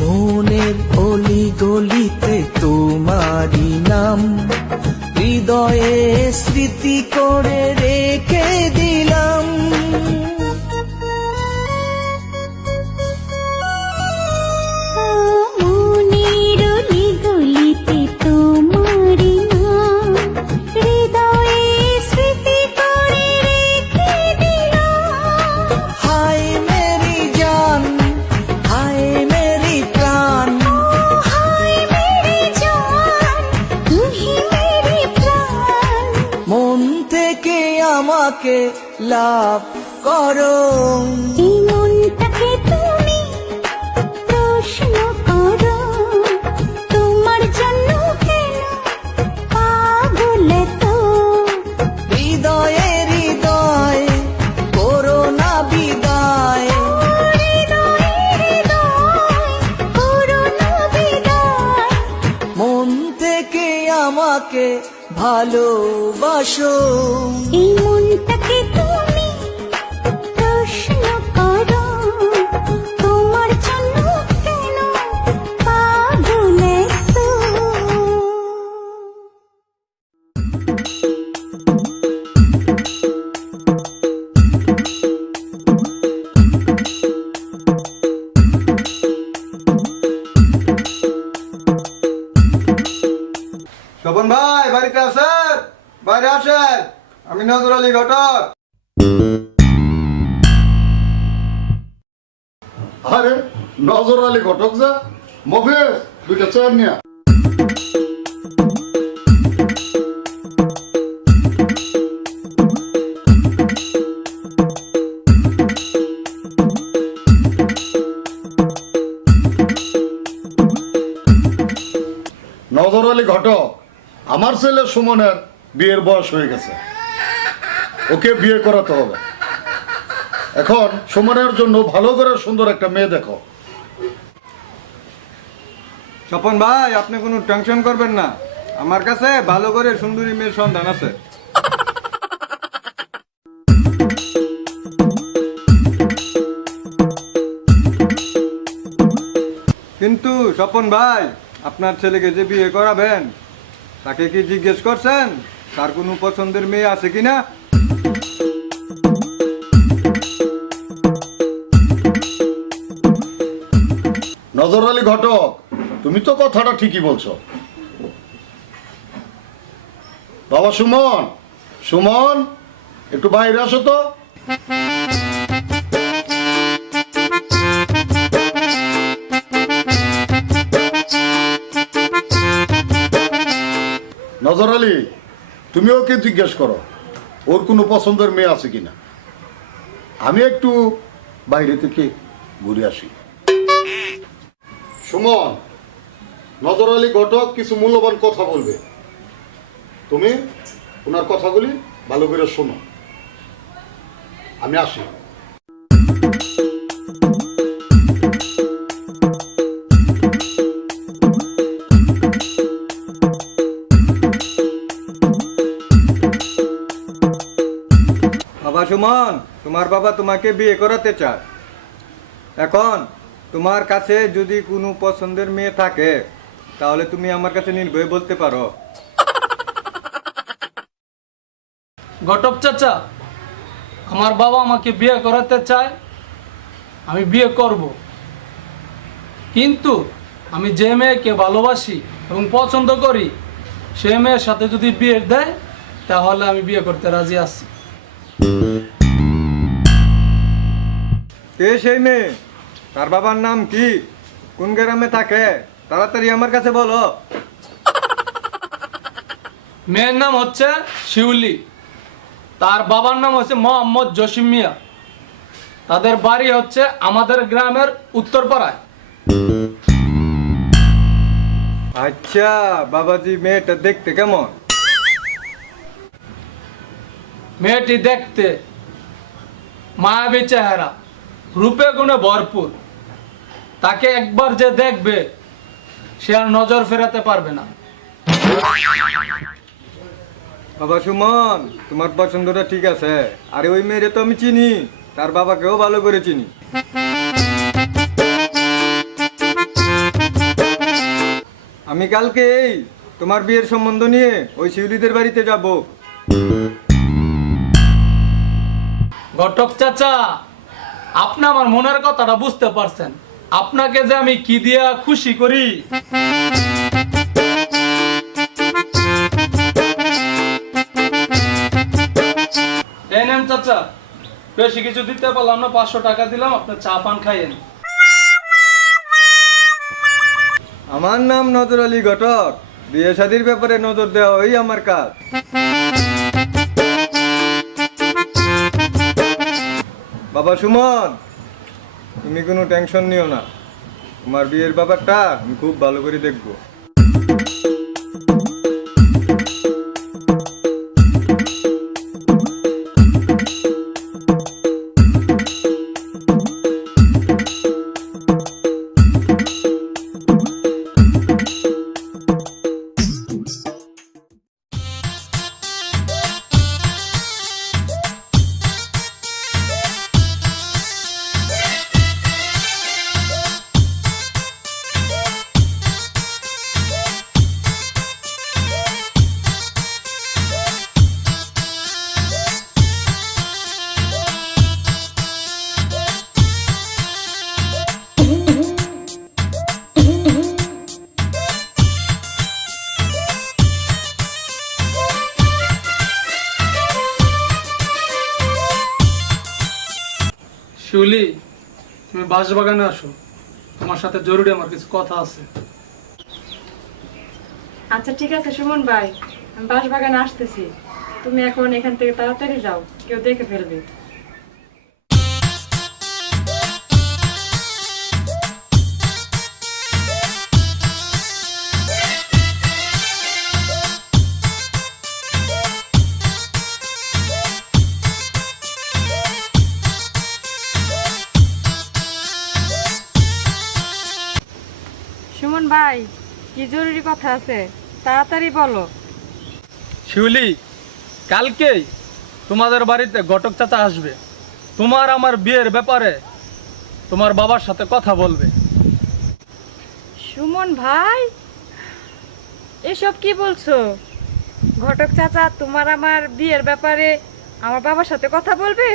মনের অলি গলিতে তোমারই নাম হৃদয়ে স্মৃতি করে রেখে দিলাম। মনের অলি-গলিতে তোমারই নাম হৃদয়ে স্মৃতি করে রেখে দিলাম। হায় মেরি জান, হায় মেরি প্রাণ, হায় মেরি জান, তুমি মেরি প্রাণ। মন থেকে আমাকে লাভ করো। এই মনটাকে তুমি প্রশ্ন করো, তোমার জন্য কেন পাগল এত? হৃদয়ে হৃদয় করো না বিদায়, হৃদয়ে হৃদয় করো না বিদায়। মন থেকে আমাকে ভালোবাসো। এই মনটাকে তুমি প্রশ্ন করো, তোমার জন্য কেন পাগল এত? স্বপন ভাই বাড়িতে আছেন? বাইরে আসেন, আমি নজর আলী ঘটক। আরে নজর আলী ঘটক যা, মফিজ দুইটা চেয়ার নিয়া। নজর আলী ঘটক, আমার ছেলে সুমনের বিয়ের বয়স হয়ে গেছে, ওকে বিয়ে করাতে হবে। এখন সুমনের জন্য ভালো করে সুন্দর একটা মেয়ে দেখো। স্বপন ভাই আপনি কোনো টেনশন করবেন না, আমার কাছে ভালো করে সুন্দরী মেয়ের সন্ধান আছে। কিন্তু স্বপন ভাই, আপনার ছেলেকে যে বিয়ে করাবেন তাকে কি জিজ্ঞেস করছেন তার কোনো পছন্দের মেয়ে আছে কিনা? নজর আলী ঘটক, তুমি তো কথাটা ঠিকই বলছো। বাবা সুমন, সুমন একটু বাইরে আসো তো। নজর আলী, তুমি ওকে জিজ্ঞেস করো ওর কোনো পছন্দের মেয়ে আছে কিনা। আমি একটু বাইরে থেকে ঘুরে আসি। সুমন, নজর আলী ঘটক কিছু মূল্যবান কথা বলবে, তুমি ওনার কথাগুলি ভালো করে শোনো। আমি আসি। বাবা সুমন, তোমার বাবা তোমাকে বিয়ে করাতে চায়। এখন তোমার কাছে যদি কোনো পছন্দের মেয়ে থাকে তাহলে তুমি আমার কাছে নির্ভয়ে বলতে পারো। ঘটক চাচা, আমার বাবা আমাকে বিয়ে করাতে চায়, আমি বিয়ে করব। কিন্তু আমি যে মেয়েকে ভালোবাসি এবং পছন্দ করি সে মেয়ের সাথে যদি বিয়ে দেয় তাহলে আমি বিয়ে করতে রাজি আছি। কে সেই মেয়ে? তার বাবার নাম কি? কোন গ্রামে থাকে? তাড়াতাড়ি আমার কাছে বলো। মেয়ের নাম হচ্ছে শিউলি, তার বাবার নাম হচ্ছে মোহাম্মদ জসিম মিয়া। তাদের বাড়ি হচ্ছে আমাদের গ্রামের উত্তরপাড়ায়। আচ্ছা বাবাজি, মেয়েটা দেখতে কেমন? মেয়েটি দেখতে মায়াবী চেহারা, রূপে গুণে ভরপুর। তাকে একবার যে দেখবে সে আর নজর ফেরাতে পারবে না। বাবা সুমন, তোমার পছন্দটা ঠিক আছে। আরে ওই মেয়েরে তো আমি চিনি, তার বাবাকেও ভালো করে চিনি। আমি কালকেই তোমার বিয়ের সম্বন্ধ নিয়ে ওই শিউলিদের বাড়িতে যাব। ঘটক চাচা, আপনি আমার মনের কথাটা বুঝতে পারছেন। আপনাকে যে আমি কি দিয়া খুশি করি। এই নেন চাচা, বেশি কিছু দিতে পারলাম না, 500 টাকা দিলাম, আপনার চা পান খাইয়েন। আমার নাম নজর আলী ঘটক। বিয়ে শাদীর ব্যাপারে নজর দেওয়া ওই আমার কাজ। বাবা সুমন, তুমি কোনো টেনশন নিও না, তোমার বিয়ের ব্যাপারটা আমি খুব ভালো করে দেখবো। শিউলি, তুমি বাঁশবাগানে আসো, তোমার সাথে জরুরি আমার কিছু কথা আছে। আচ্ছা ঠিক আছে সুমন ভাই, আমি বাঁশবাগানে আসতেছি। তুমি এখন এখান থেকে তাড়াতাড়ি যাও, কেউ দেখে ফেলবে। সুমন ভাই, কি জরুরি কথা আছে, তাড়াতাড়ি বলো। শিউলি, কালকেই তোমাদের বাড়িতে ঘটক চাচা আসবে। তোমার আমার বিয়ের ব্যাপারে তোমার বাবার সাথে কথা বলবে। সুমন ভাই, এসব কি বলছো? ঘটক চাচা তোমার আমার বিয়ের ব্যাপারে আমার বাবার সাথে কথা বলবে?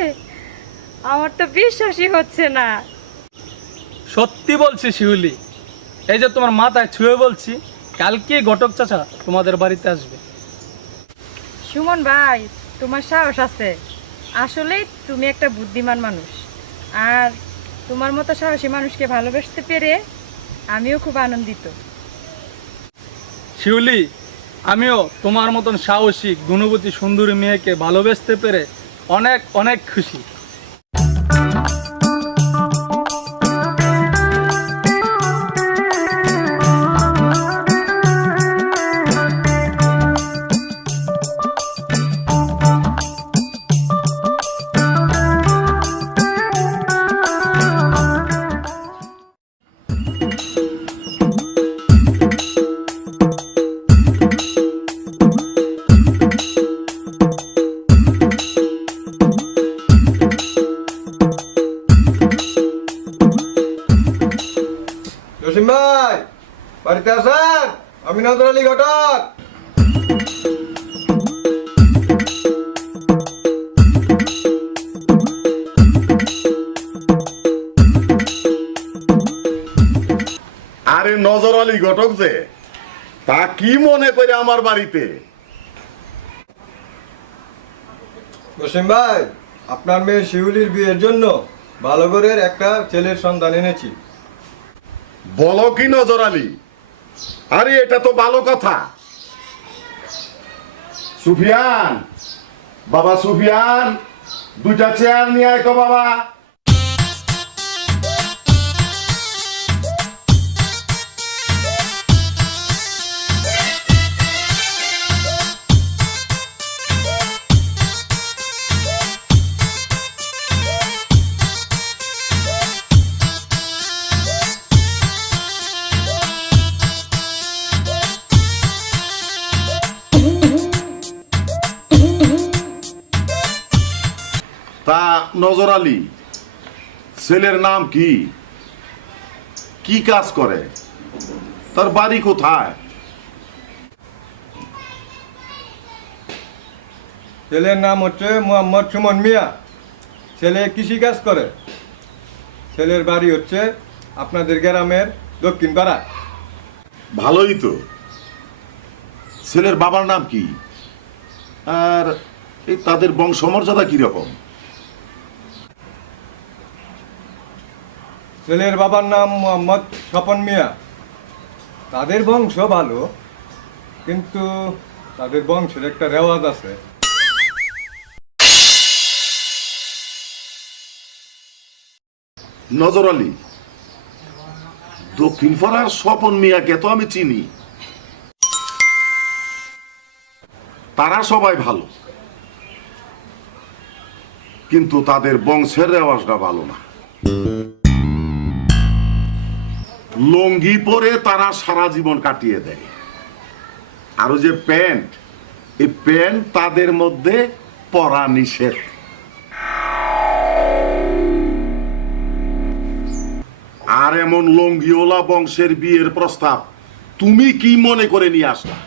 আমার তো বিশ্বাসই হচ্ছে না। সত্যি বলছি শিউলি, এই যে তোমার মাথায় ছুঁয়ে বলছি, কালকে ঘটক চাচা তোমাদের বাড়িতে আসবে। সুমন ভাই, তোমার সাহস আছে। আসলেই তুমি একটা বুদ্ধিমান মানুষ, আর তোমার মতো সাহসী মানুষকে ভালোবাসতে পেরে আমিও খুব আনন্দিত। শিউলি, আমিও তোমার মতন সাহসী গুণবতী সুন্দরী মেয়েকে ভালোবাসতে পেরে অনেক অনেক খুশি। আমি নজর আলী ঘটক। আরে নজর আলী ঘটক যে, তা কি মনে করে আমার বাড়িতে? জসিম ভাই, আপনার মেয়ে শিউলির বিয়ের জন্য ভালো ঘরের একটা ছেলের সন্ধান এনেছি। বলো কি নজর আলী? আরে এটা তো ভালো কথা। সুফিয়ান, বাবা সুফিয়ান, দুইটা চেয়ার নিয়ে আয় তো বাবা। তা নজর আলী, ছেলের নাম কি? কি কাজ করে? তার বাড়ি কোথায়? ছেলের নাম হচ্ছে মোহাম্মদ সুমন মিয়া। ছেলে কৃষিকাজ করে। ছেলের বাড়ি হচ্ছে আপনাদের গ্রামের দক্ষিণ পাড়া। ভালোই তো। ছেলের বাবার নাম কি? আর এই তাদের বংশমর্যাদা কিরকম? ছেলের বাবার নাম মোহাম্মদ স্বপন মিয়া। তাদের বংশ ভালো, কিন্তু তাদের বংশের একটা রেওয়াজ আছে। নজর আলী, দক্ষিণ পাড়ার স্বপন মিয়াকে তো আমি চিনি। তারা সবাই ভালো, কিন্তু তাদের বংশের রেওয়াজটা ভালো না। লঙ্গি পরে তারা সারা জীবন কাটিয়ে দেয়। আর যে প্যান্ট, এই প্যান্ট তাদের মধ্যে পরা নিষেধ। আর এমন লঙ্গিওলা বংশের বিয়ের প্রস্তাব তুমি কি মনে করে নিয়ে আসলা?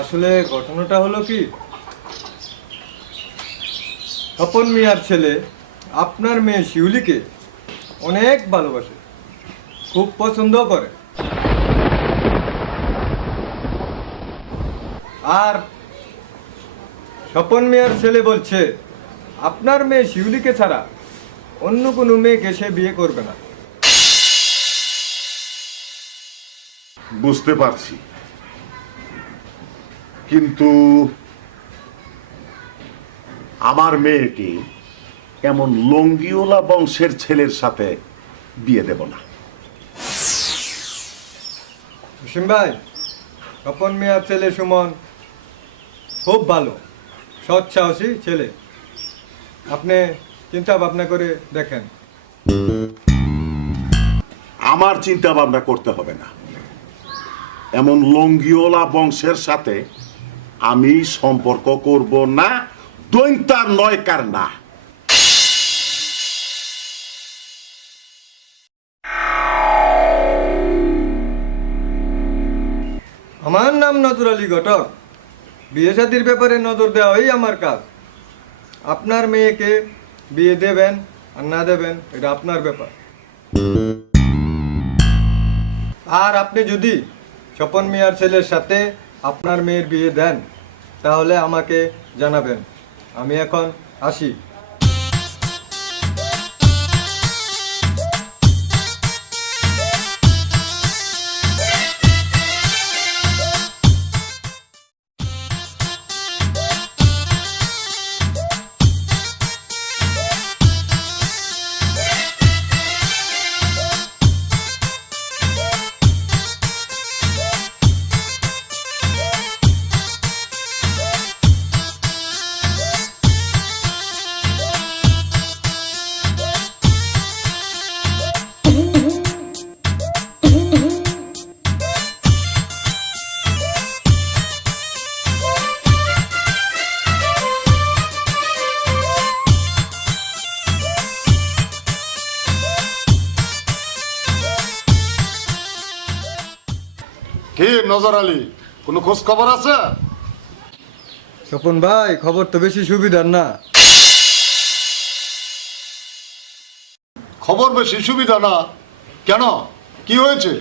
আসলে ঘটনাটা হলো কি, স্বপন মিয়ার ছেলে আপনার মেয়ে শিউলিকে অনেক ভালোবাসে, খুব পছন্দ করে। আর স্বপন মিয়ার ছেলে বলছে আপনার মেয়ে শিউলিকে ছাড়া অন্য কোনো মেয়েকে সে বিয়ে করবে না। বুঝতে পারছি, কিন্তু আমার মেয়েকে এমন লঙ্গিওলা বংশের ছেলের সাথে বিয়ে দেব না। জসিম ভাই, স্বপন মিয়ার ছেলে সুমন খুব ভালো, সৎ সাহসী ছেলে। আপনি চিন্তা ভাবনা করে দেখেন। আমার চিন্তা ভাবনা করতে হবে না। এমন লঙ্গিওলা বংশের সাথে আমি সম্পর্ক করব না, দৈন্তার নয় কার না। আমার নাম নজর আলী ঘটক। বিয়ে শাদীর ব্যাপারে নজর দেওয়াই আমার কাজ। আপনার মেয়েকে বিয়ে দেবেন আর না দেবেন এটা আপনার ব্যাপার। আর আপনি যদি স্বপন মিয়ার ছেলের সাথে আপনার মেয়ের বিয়ে দেন তাহলে আমাকে জানাবেন। আমি এখন আসি। নজর আলী, কোনো খোঁজ খবর আছে? স্বপন ভাই, খবর তো বেশি সুবিধার না। খবর বেশি সুবিধা না কেন? কি হয়েছে?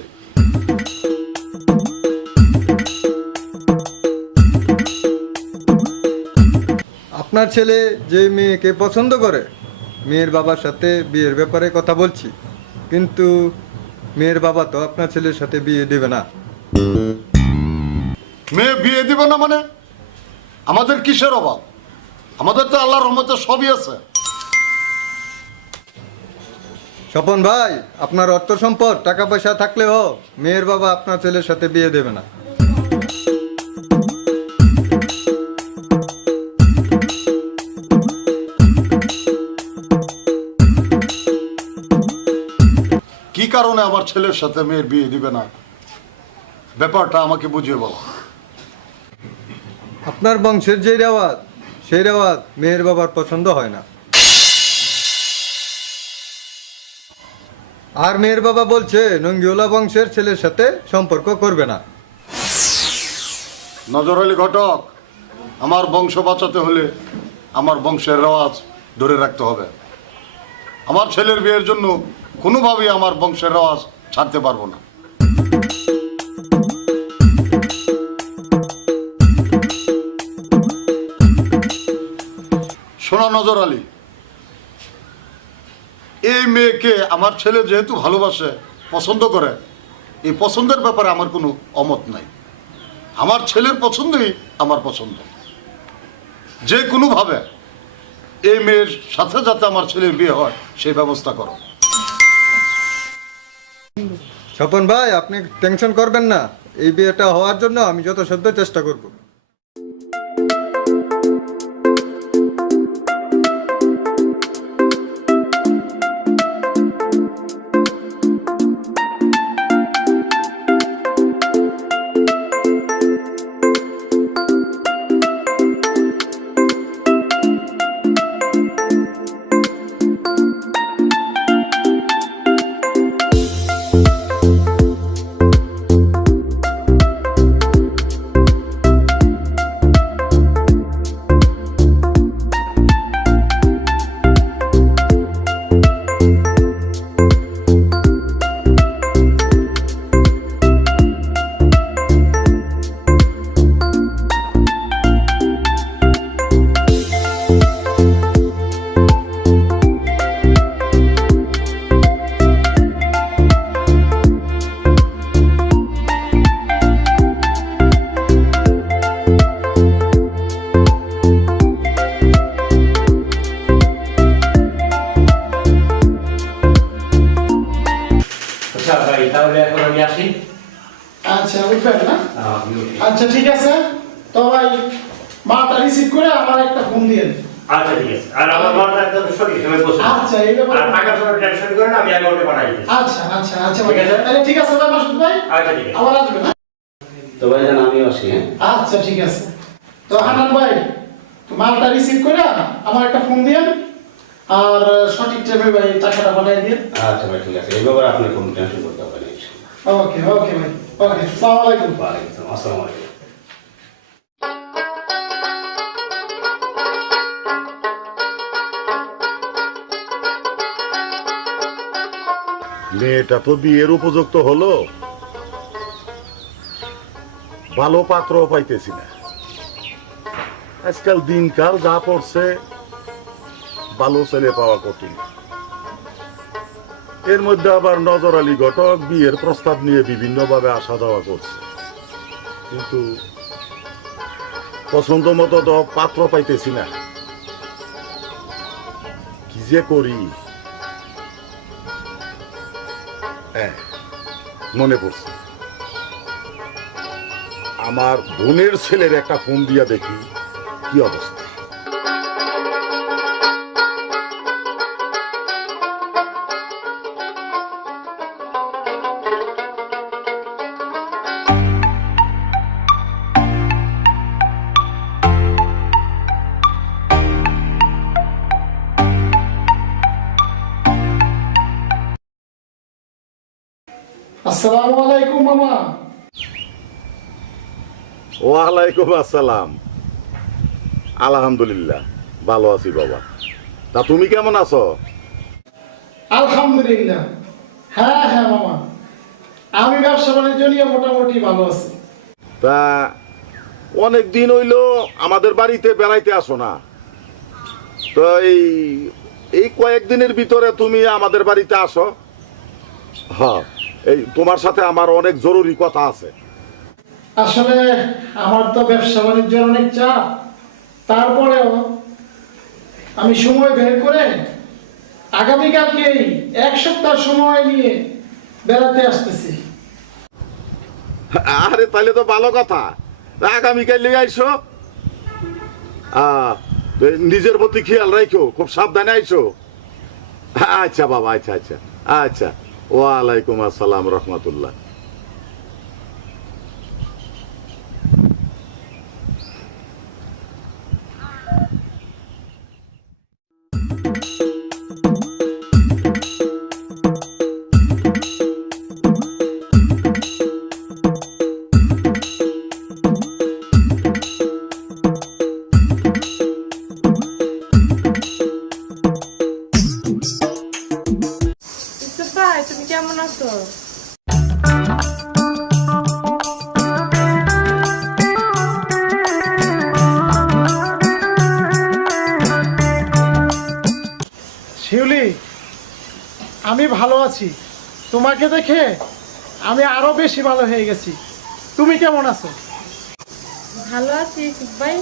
আপনার ছেলে যে মেয়েকে পছন্দ করে, মেয়ের বাবার সাথে বিয়ের ব্যাপারে কথা বলছি, কিন্তু মেয়ের বাবা তো আপনার ছেলের সাথে বিয়ে দেবে না। মেয়ে বিয়ে দিব না মানে? আমাদের কিসের অভাব? আমাদের তো আল্লাহর রহমতে সবই আছে। স্বপন ভাই, আপনার অর্থ সম্পদ টাকা পয়সা থাকলেও মেয়ের বাবা আপনার ছেলের সাথে বিয়ে দেবে না। কি কারণে আমার ছেলের সাথে মেয়ের বিয়ে দিবে না? ব্যাপারটা আমাকে বুঝিয়ে বলো। আপনার বংশের যে রেওয়াজ, সেই রেওয়াজ মেয়ের বাবার পছন্দ হয় না। আর মেয়ের বাবা বলছে নঙ্গিওলা বংশের ছেলের সাথে সম্পর্ক করবে না। নজর আলী ঘটক, আমার বংশ বাঁচাতে হলে আমার বংশের রেওয়াজ ধরে রাখতে হবে। আমার ছেলের বিয়ের জন্য কোনোভাবেই আমার বংশের রেওয়াজ ছাড়তে পারবো না। শোনা নজর আলী, এই মেয়েকে আমার ছেলে যেহেতু ভালোবাসে, পছন্দ করে, এই পছন্দের ব্যাপারে আমার কোনো অমত নাই। আমার ছেলের পছন্দই আমার পছন্দ। যে কোনোভাবে এই মেয়ের সাথে যাতে আমার ছেলের বিয়ে হয় সেই ব্যবস্থা করো। স্বপন ভাই, আপনি টেনশন করবেন না, এই বিয়েটা হওয়ার জন্য আমি যথাসাধ্য চেষ্টা করব। তাহলে এখন আমি আসি। আচ্ছা, উঠবেন না? আচ্ছা ঠিক আছে, তো ভাই মাটা রিসিভ করে আমার একটা ফোন দিয়ে দিন। আচ্ছা ঠিক আছে। আর আমার মাটা একদম সঠিক সময় পৌঁছে দেবে। আচ্ছা, এই ব্যাপারে আর টাকার জন্য টেনশন করেন না, আমি অ্যাকাউন্টে পাঠাই দিচ্ছি। আচ্ছা আচ্ছা আচ্ছা ঠিক আছে? তাহলে ঠিক আছে ভাই, মাসুদ ভাই। আচ্ছা ঠিক আছে। আবার আসবেন না? তো ভাইজান আমি আসি। হ্যাঁ আচ্ছা ঠিক আছে। তো হানান ভাই, তো মালটা রিসিভ করে আমার একটা ফোন দিয়েন, আর সঠিক টাইমে ভাই টাকাটা পাঠিয়ে দিন। আচ্ছা ভাই ঠিক আছে, এই ব্যাপারে আপনি কোনো টেনশন করতে হবে না। ওকে ওকে ভাই, ওকে, আসসালামু আলাইকুম। ওয়ালাইকুম আসসালাম। আসসালামু আলাইকুম। মেয়েটা তো বিয়ের উপযুক্ত হলো, ভালো পাত্র পাইতেছি না। আজকাল দিনকাল যা পড়ছে, ভালো ছেলে পাওয়া কঠিন। এর মধ্যে আবার নজর আলী ঘটক বিয়ের প্রস্তাব নিয়ে বিভিন্নভাবে আসা যাওয়া করছে, কিন্তু পছন্দ মতো তো পাত্র পাইতেছি না। কি যে করি। মনে পড়ছে, আমার বোনের ছেলের একটা ফোন দিয়া দেখি কি অবস্থা। আসসালামু আলাইকুম মামা। ওয়ালাইকুম আসসালাম। আলহামদুলিল্লাহ ভালো আছি বাবা। তা তুমি কেমন আছো? আলহামদুলিল্লাহ। হ্যাঁ হ্যাঁ মামা, আমি ব্যবসা বাণিজ্য নিয়ে মোটামুটি ভালো আছি। তা অনেক দিন হইলো আমাদের বাড়িতে বেড়াইতে আসো না, তো এই কয়েকদিনের ভিতরে তুমি আমাদের বাড়িতে আসো। হ্যাঁ, এই তোমার সাথে আমার অনেক জরুরি কথা আছে। আসলে আমার তো ব্যবসা বাণিজ্যের অনেক চাপ, তারপরেও আমি সময় বের করে আগামীকালকেই 1 সপ্তাহ সময় নিয়ে বেড়াতে আসতেছি। আরে তাহলে তো ভালো কথা, আগামীকাল নিয়ে আইসো। নিজের প্রতি খেয়াল রাখো, খুব সাবধানে আইসো। আচ্ছা বাবা, আচ্ছা আচ্ছা আচ্ছা। ওয়ালাইকুম আসসালাম রহমতুল্লাহ। ভাই তুমি কেমন আছো? শিউলি, আমি ভালো আছি। তোমাকে দেখে আমি আরো বেশি ভালো হয়ে গেছি। তুমি কেমন আছো? ভালো আছি ইউসুফ ভাই।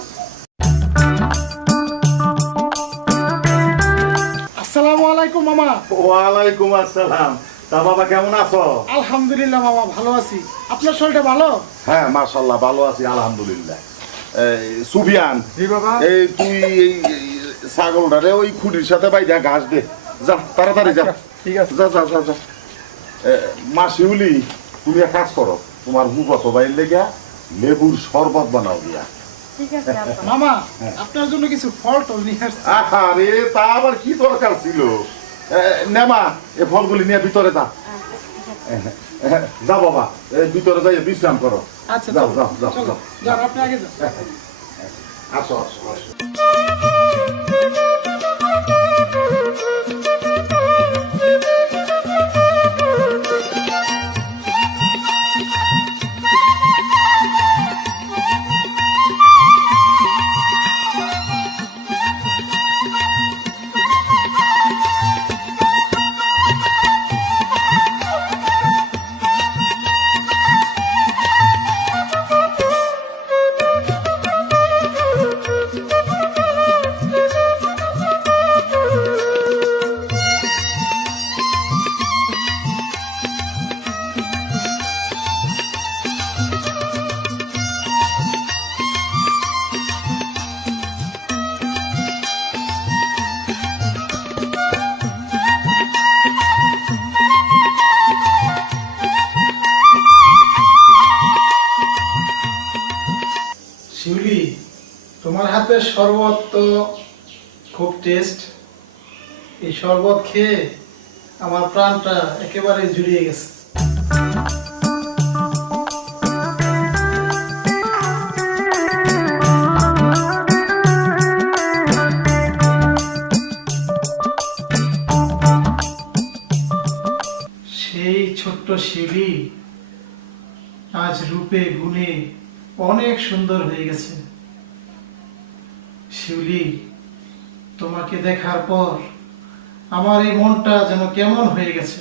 আসসালামু আলাইকুম মামা। ওয়ালাইকুম আসসালাম। তা বাবা কেমন আছো? আলহামদুলিল্লাহ মামা, ভালো আছি। আপনার শরীরটা ভালো? হ্যাঁ মাশাআল্লাহ ভালো আছি আলহামদুলিল্লাহ। সুফিয়ান, এই তুই এই ছাগলটারে ওই খুঁটির সাথে বাইজা ঘাস দে, যা তাড়াতাড়ি যা। ঠিক আছে, যা যা যা যা। মা শিউলি, তুমি এক কাজ করো, তোমার মুখত বাইর লেগা লেবুর শরবত বানাও দিয়া। ঠিক আছে মামা, আপনার জন্য কিছু ফল টল নিয়ে আসছি। আরে তা আবার কি দরকার ছিল? নেমা, এ ফলগুলি নিয়ে ভিতরে যা। যা বাবা, ভিতরে যাই বিশ্রাম করো। আচ্ছা যাও যাও যাও যাও। যান, আপনি আগে যান। আসো আসো আসো। শিউলি, তোমার হাতের শরবত তো খুব টেস্ট। এই শরবত খেয়ে আমার প্রাণটা একেবারে জুড়িয়ে গেছে। সেই ছোট্ট শিউলি আজ রূপে গুণে অনেক সুন্দর হয়ে গেছে। শিউলি, তোমাকে দেখার পর আমার এই মনটা যেন কেমন হয়ে গেছে।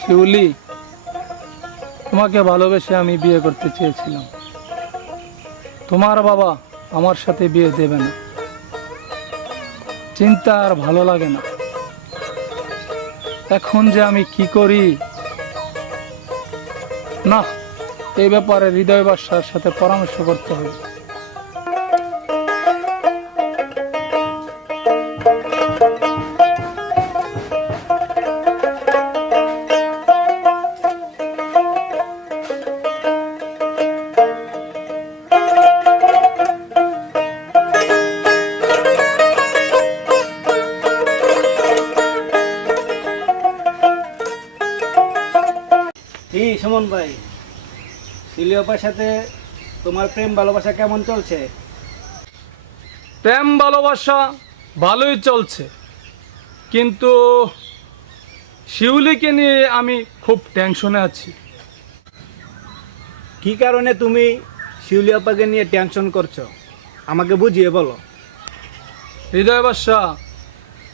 শিউলি, তোমাকে ভালোবেসে আমি বিয়ে করতে চেয়েছিলাম। তোমার বাবা আমার সাথে বিয়ে দেবে না, চিন্তা আর ভালো লাগে না। এখন যে আমি কি করি না, এই ব্যাপারে হৃদয় বাদশার সাথে পরামর্শ করতে হবে। শিউলি আপার সাথে তোমার প্রেম ভালোবাসা কেমন চলছে? প্রেম ভালোবাসা ভালোই চলছে, কিন্তু শিউলিকে নিয়ে আমি খুব টেনশনে আছি। কি কারণে তুমি শিউলি আপাকে নিয়ে টেনশন করছো, আমাকে বুঝিয়ে বলো। হৃদয় বাদশা,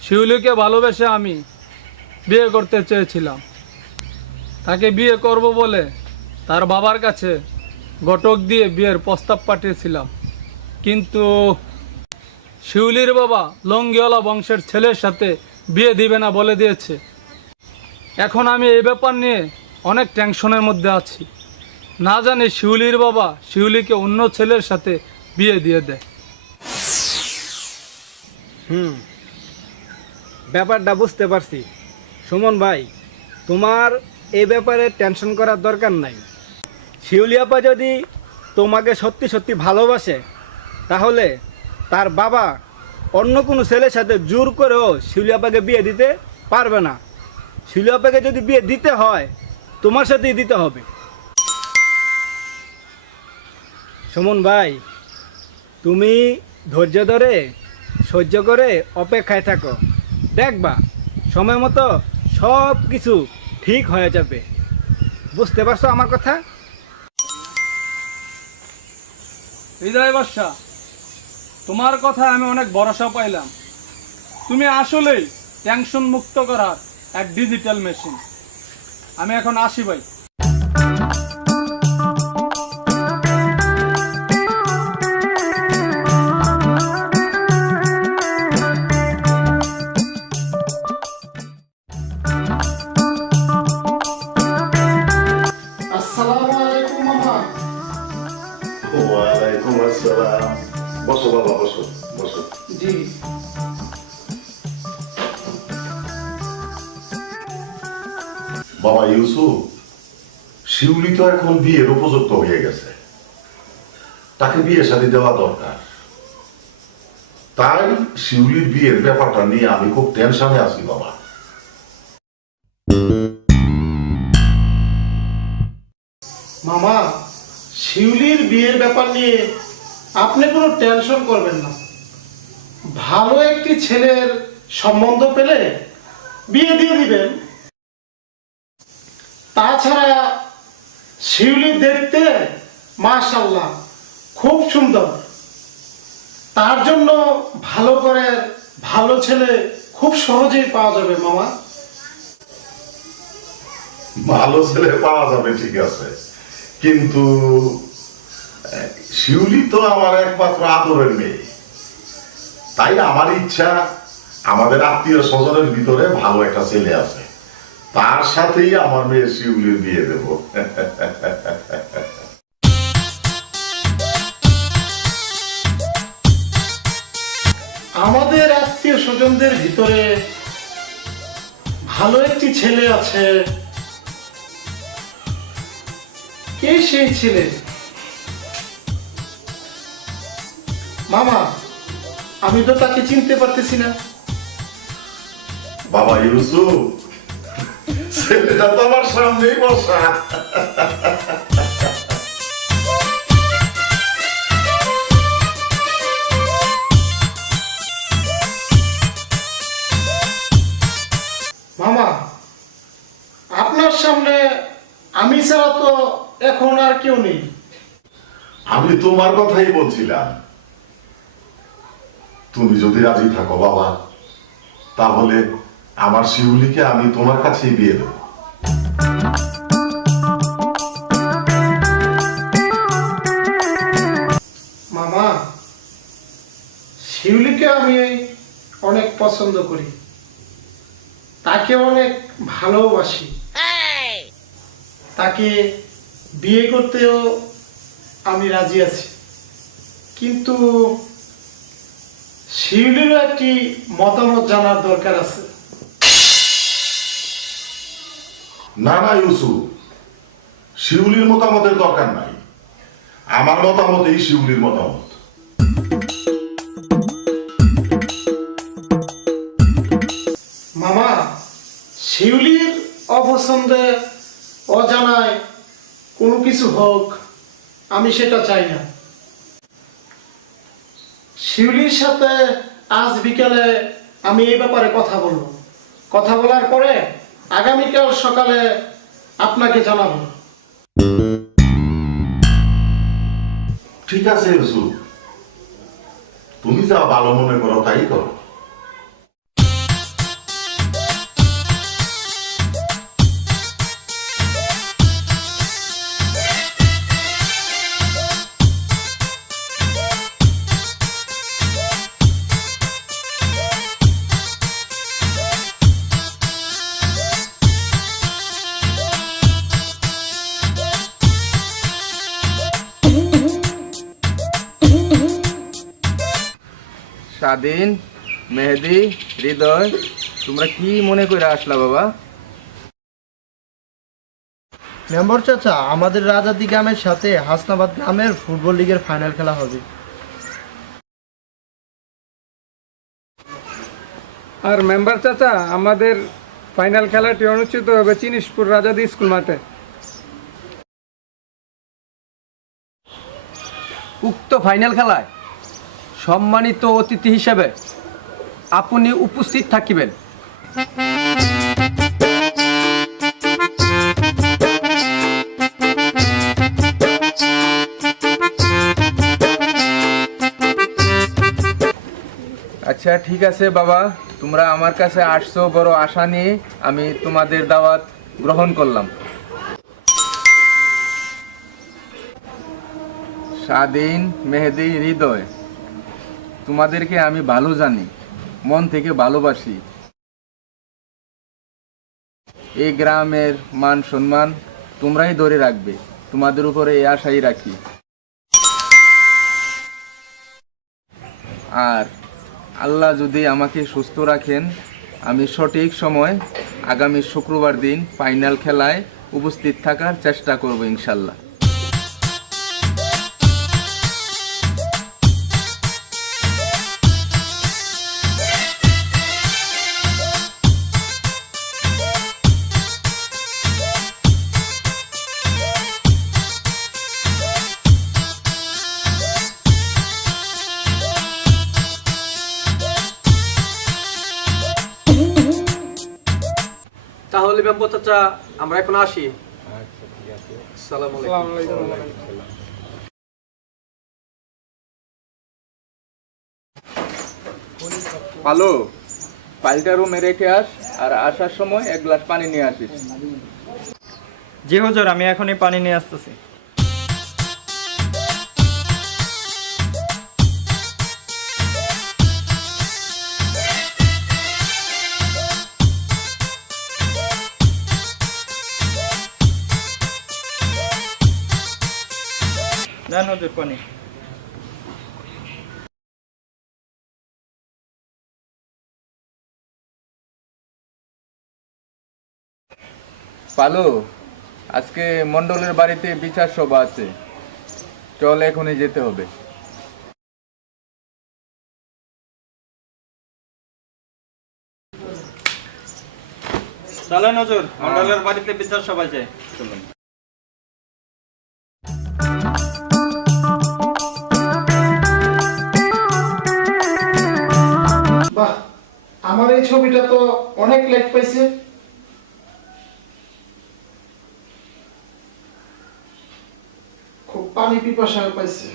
শিউলিকে ভালোবেসে আমি বিয়ে করতে চেয়েছিলাম। তাকে বিয়ে করব বলে তার বাবার কাছে ঘটক দিয়ে বিয়ের প্রস্তাব পাঠিয়েছিলাম, কিন্তু শিউলির বাবা লঙ্গিওয়ালা বংশের ছেলের সাথে বিয়ে দিবে না বলে দিয়েছে। এখন আমি এই ব্যাপার নিয়ে অনেক টেনশনের মধ্যে আছি। না জানি শিউলির বাবা শিউলিকে অন্য ছেলের সাথে বিয়ে দিয়ে দেয়। ব্যাপারটা বুঝতে পারছি। সুমন ভাই, তোমার এই ব্যাপারে টেনশন করার দরকার নাই। শিউলি আপা যদি তোমাকে সত্যি সত্যি ভালোবাসে, তাহলে তার বাবা অন্য কোনো ছেলের সাথে জোর করেও শিউলি আপাকে বিয়ে দিতে পারবে না। শিউলি আপাকে যদি বিয়ে দিতে হয়, তোমার সাথেই দিতে হবে। সুমন ভাই, তুমি ধৈর্য ধরে সহ্য করে অপেক্ষায় থাকো, দেখবা সময় মতো সব কিছু ঠিক হয়ে যাবে। বুঝতে পারছো আমার কথা? হৃদয় বাদশা, তোমার কথা আমি অনেক ভরসা পাইলাম। তুমি আসলেই টেনশন মুক্ত করার এক ডিজিটাল মেশিন। আমি এখন আসি ভাই। আসসালামু আলাইকুম মামা। ওয়ালাইকুম আসসালাম। বসো বাবা, বসো বসো। জি। বাবা ইউসুফ, শিউলি তো এখন বিয়ের উপযুক্ত হয়ে গেছে, তাকে বিয়ে শাদী দেওয়া দরকার। তাই শিউলির বিয়ের ব্যাপারটা নিয়ে আমি খুব টেনশনে আছি বাবা। মামা, শিউলির বিয়ের ব্যাপার নিয়ে আপনি কোনো টেনশন করবেন না। ভালো একটি ছেলের সম্বন্ধ পেলে বিয়ে দিয়ে দিবেন। তাছাড়া শিউলি দেখতে মাশাআল্লাহ খুব সুন্দর। তার জন্য ভালো করে ভালো ছেলে খুব সহজেই পাওয়া যাবে মামা। ভালো ছেলে পাওয়া যাবে ঠিক আছে, কিন্তু শিউলি তো আমার একমাত্র আদরের মেয়ে। তাই আমার ইচ্ছা, আমাদের আত্মীয় স্বজনের ভিতরে ভালো একটা ছেলে আছে, তার সাথেই আমার মেয়ে শিউলির বিয়ে দেব। আমাদের আত্মীয় স্বজনদের ভিতরে ভালো একটি ছেলে আছে। কে সেই ছেলে? মামা, আমি তো তাকে চিনতে পারতেছি না। বাবা ইউসুফ, ছেলেটা তো আমার সামনেই বসা। মামা, আপনার সামনে আমি ছাড়া তো এখন আর কেউ নেই। আমি তোমার কথাই বলছিলাম। তুমি যদি রাজি থাকো বাবা, তাহলে আমার শিউলিকে আমি তোমার কাছেই বিয়ে দেব। মামা, শিউলিকে আমি অনেক পছন্দ করি, তাকে অনেক ভালোবাসি। তাকে বিয়ে করতেও আমি রাজি আছি, কিন্তু শিউলিরও একটি মতামত জানার দরকার আছে। না না ইউসুফ, শিউলির মতামতের দরকার নাই, আমার মতামতেই শিউলির মতামত। মামা, শিউলির অপছন্দে অজানায় কোনো কিছু হোক আমি সেটা চাই না। শিউলির সাথে আজ বিকেলে আমি এই ব্যাপারে কথা বলবো। কথা বলার পরে আগামীকাল সকালে আপনাকে জানাবো। ঠিক আছে ইউসুফ, তুমি যা ভালো মনে করো তাই করো। স্বাধীন, মেহেদি, হৃদয়, তোমরা কি মনে করে আসলা বাবা? মেম্বার চাচা, আমাদের রাজাদি গ্রামের সাথে হাসনাবাদ গ্রামের ফুটবল লিগের ফাইনাল খেলা হবে। আর মেম্বার চাচা, আমাদের ফাইনাল খেলাটি অনুষ্ঠিত হবে চিনিশপুর রাজাদি স্কুল মাঠে। উক্ত ফাইনাল খেলায় সম্মানিত অতিথি হিসেবে আপনি উপস্থিত থাকিবেন। আচ্ছা ঠিক আছে বাবা, তোমরা আমার কাছে আসছো বড় আশা নিয়ে, আমি তোমাদের দাওয়াত গ্রহণ করলাম। স্বাধীন, মেহেদি, হৃদয়, তোমাদেরকে আমি ভালো জানি, মন থেকে ভালোবাসি। এই গ্রামের মান সম্মান তোমরাই ধরে রাখবে, তোমাদের উপরে এই আশাই রাখি। আর আল্লাহ যদি আমাকে সুস্থ রাখেন, আমি সঠিক সময় আগামী শুক্রবার দিন ফাইনাল খেলায় উপস্থিত থাকার চেষ্টা করব ইনশাল্লাহ। তাহলে মেম্বার চাচা, আমরা এখন আসি। আসসালামু আলাইকুম। পালো, ফাইলটা রুমে রেখে আস, আর আসার সময় এক গ্লাস পানি নিয়ে আসিস। জি হুজুর, আমি এখনই পানি নিয়ে আসতেছি। দেন হুজুর পানি। পালো, আজকে মন্ডলের বাড়িতে বিচার সভা আছে, চল এখনই যেতে হবে। চলেন হুজুর, মন্ডলের বাড়িতে বিচার সবাই যায়। চলুন। বাহ, আমার এই ছবিটা তো অনেক লাইক পাইছে। খুব পানি পিপাসা পাইছে,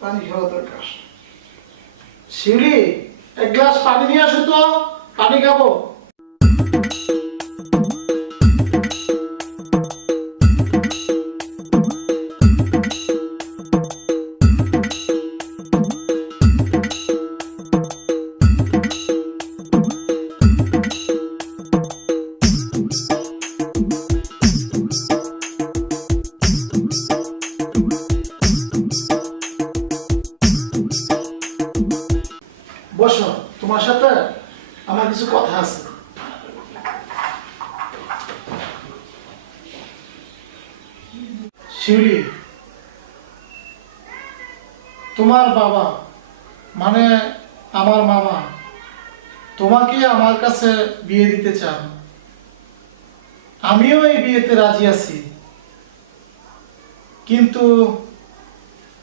পানি খাওয়া দরকার। শিউলি, এক গ্লাস পানি নিয়ে আসো তো, পানি খাবো। বসো, তোমার সাথে আমার কিছু কথা আছে। শিউলি, তোমার বাবা মানে আমার মামা তোমাকে আমার কাছে বিয়ে দিতে চান। আমিও এই বিয়েতে রাজি আছি, কিন্তু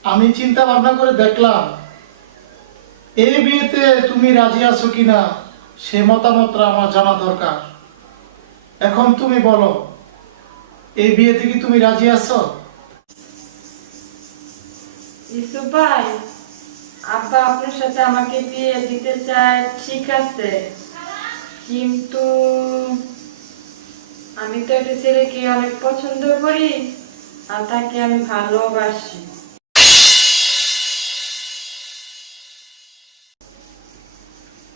আমি চিন্তা ভাবনা করে দেখলাম এই বিয়েতে তুমি রাজি আছো কিনা সে মতামতটা আমার জানা দরকার। এখন তুমি বলো, এই বিয়েতে কি তুমি রাজি আছো? ইসু ভাই, আব্বা আপনার সাথে আমাকে বিয়ে দিতে চায়, ঠিক আছে, কিন্তু আমি তো একটা ছেলেকে অনেক পছন্দ করি আর তাকে আমি ভালোবাসি।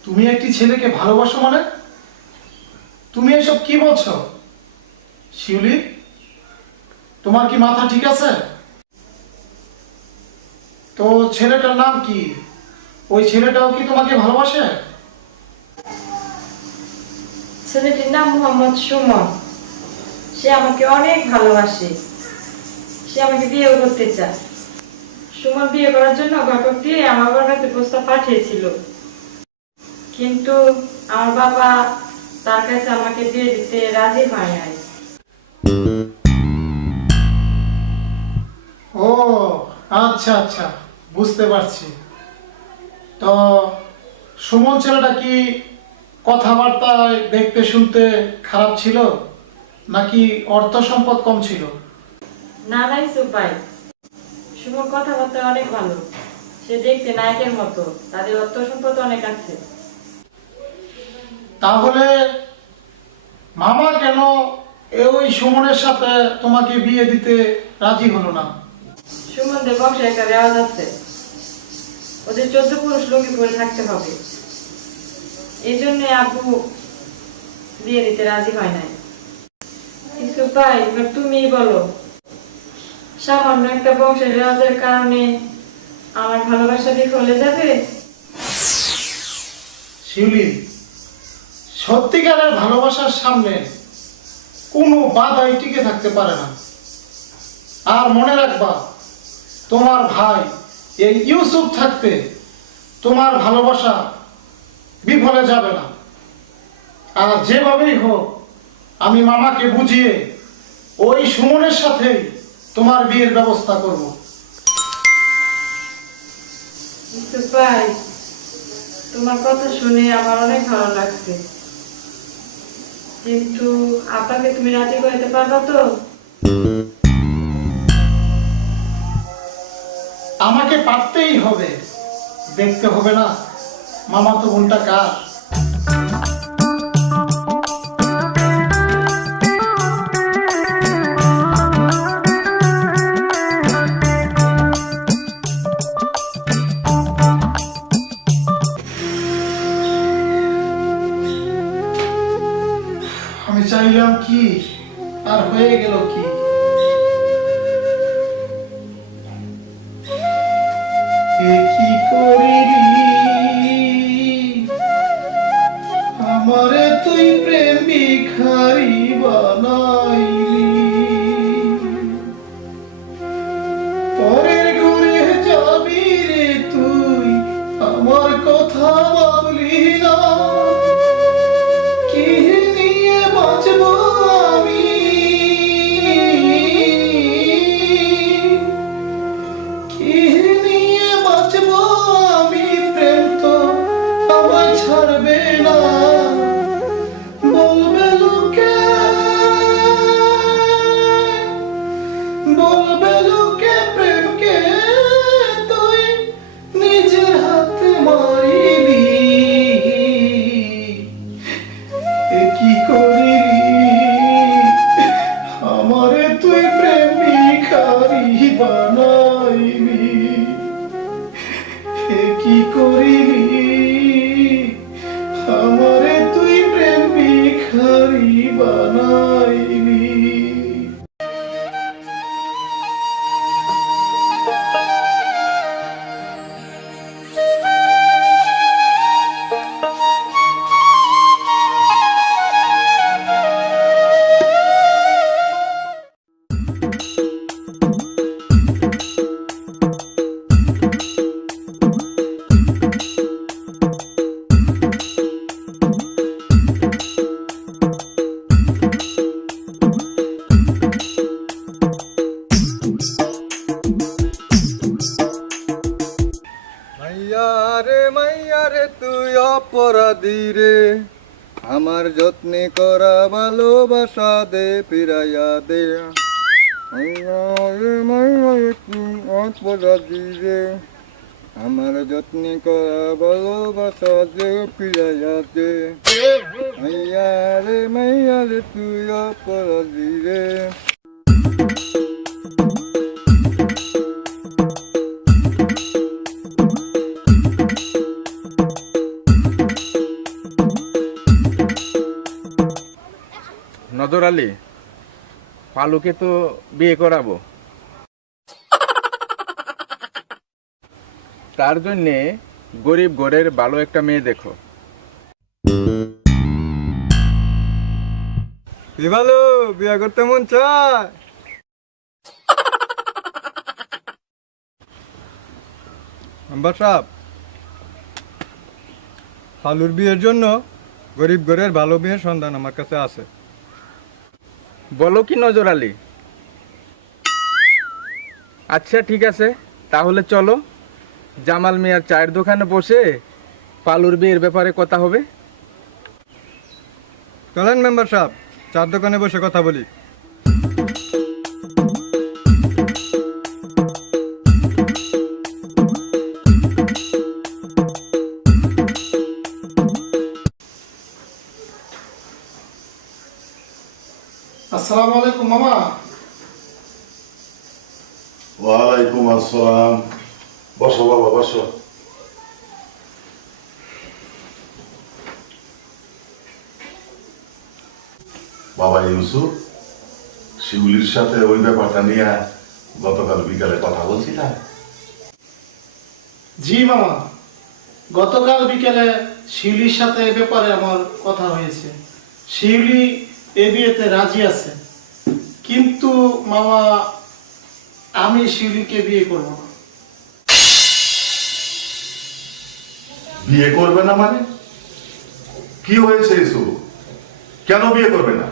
তুমি একটি ছেলেকে ভালোবাসো মানে? তুমি এসব কি বলছো শিউলি? তোমার কি মাথা ঠিক আছে? তো ছেলেটার নাম কি? ওই ছেলেটাও কি তোমাকে ভালোবাসে? ছেলেটির নাম মোহাম্মদ সুমন। সে আমাকে অনেক ভালোবাসে, সে আমাকে বিয়েও করতে চায়। সুমন বিয়ে করার জন্য ঘটক দিয়ে আমার বাবার কাছে প্রস্তাব পাঠিয়েছিল, কিন্তু আমার বাবা তার কাছে আমাকে বিয়ে দিতে রাজি হয় নাই। ও আচ্ছা আচ্ছা, বুঝতে পারছি। তো সুমন ছেলেটা কি কথাবার্তায় দেখতে শুনতে খারাপ ছিল, নাকি অর্থ সম্পদ কম ছিল? না না ইসুফ ভাই, সুমন কথাবার্তা অনেক ভালো, সে দেখতে নায়কের মতো, তাদের অর্থ সম্পদ অনেক আছে। তাহলে মামা কেন ওই সুমনের সাথে তোমাকে বিয়ে দিতে রাজি হলো না? সুমনদের বংশে একটা রেওয়াজ আছে, ওদের 14 পুরুষ লুঙ্গি পরে থাকতে হবে, এই জন্য আব্বু বিয়ে দিতে রাজি হয় নাই। ইসুফ ভাই, এবার তুমিই বলো, সামান্য একটা বংশের রেওয়াজের কারণে আমার ভালোবাসা বিফলে যাবে? শিউলি, সত্যিকারের ভালোবাসার সামনে কোনো বাধাই টিকে থাকতে পারে না। আর মনে রাখবা, তোমার ভাই এই ইউসুফ থাকতে তোমার ভালোবাসা বিফলে যাবে না। আর যেভাবেই হোক আমি মামাকে বুঝিয়ে ওই সুমনের সাথেই তোমার বিয়ের ব্যবস্থা করব। ইসুফ ভাই, তোমার কথা শুনে আমার অনেক ভালো লাগছে, কিন্তু আপনাকে তুমি রাজি করাতে পারবা তো? আমাকে পারতেই হবে, দেখতে হবে না মামা তো বোনটা কার। আমি চাইলাম কি আর হয়ে গেল কি। এ কি করিলি আমারে তুই প্রেম ভিখারি বানাইলি, পরের ঘরে যাবি রে তুই, আমার কথা ভাবলি না, কি নিয়ে বাঁচব আমি, কি নিয়ে বাঁচব আমি, প্রেম তো আমায় ছাড়বে না, বলবে লোকে, বলবে লোকে প্রেমকে রে আমার যত্নে করা ভালোবাসা দে ফিরাইয়া দে অপরাধী রে আমার যত্নে করা ভালোবাসা দে ফিরাইয়া দে মাইয়া রে তুই অপরাধী রে। নজর আলী, পালুকে তো বিয়ে করাবো, তার জন্যে গরিব ঘরের ভালো একটা মেয়ে দেখো। কি ভালো বিয়ে করতে মন চায়? মেম্বার সাহেব, ফালুর বিয়ের জন্য গরিব ঘরের ভালো মেয়ের সন্ধান আমার কাছে আছে। বলো কি নজর আলী? আচ্ছা ঠিক আছে, তাহলে চলো জামাল মিয়ার চায়ের দোকানে বসে পালুর বিয়ের ব্যাপারে কথা হবে। চলেন মেম্বার সাহেব, চার দোকানে বসে কথা বলি। আসসালামু আলাইকুম মামা। ওয়ালাইকুম আসসালাম। বসো বাবা, বসো। বাবা ইউসুফ, শিউলির সাথে ওই ব্যাপারটা নিয়ে গতকাল বিকালে কথা বলছিলাম। জি মামা, গতকাল বিকেলে শিউলির সাথে এ ব্যাপারে আমার কথা হয়েছে। শিউলি এ বিয়েতে রাজি আছে, কিন্তু মামা আমি শিউলিকে বিয়ে করব না। বিয়ে করবে না মানে? কি হয়েছে ইউসুফ, কেন বিয়ে করবে না?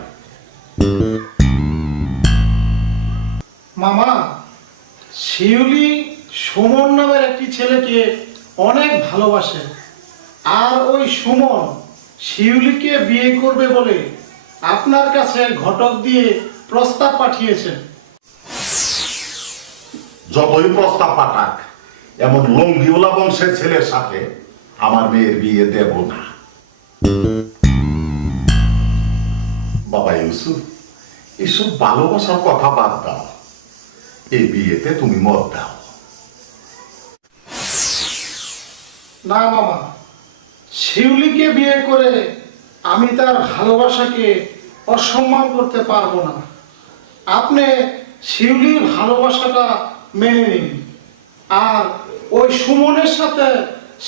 মামা, শিউলি সুমন নামের একটি ছেলেকে অনেক ভালোবাসে, আর ওই সুমন শিউলিকে বিয়ে করবে বলে আপনার কাছে ঘটক দিয়ে প্রস্তাব পাঠিয়েছেন। যতই প্রস্তাব পাঠাক, এমন লঙ্গিওলা বংশের ছেলের সাথে আমার মেয়ের বিয়ে দেব না। বাবা ইউসুফ, এসব ভালোবাসার কথা বাদ দাও, এই বিয়েতে তুমি মত দাও। না মামা, শিউলিকে বিয়ে করে আমি তার ভালোবাসাকে অসম্মান করতে পারবো না। আপনি শিউলির ভালোবাসাটা মেনে নিন, আর ওই সুমনের সাথে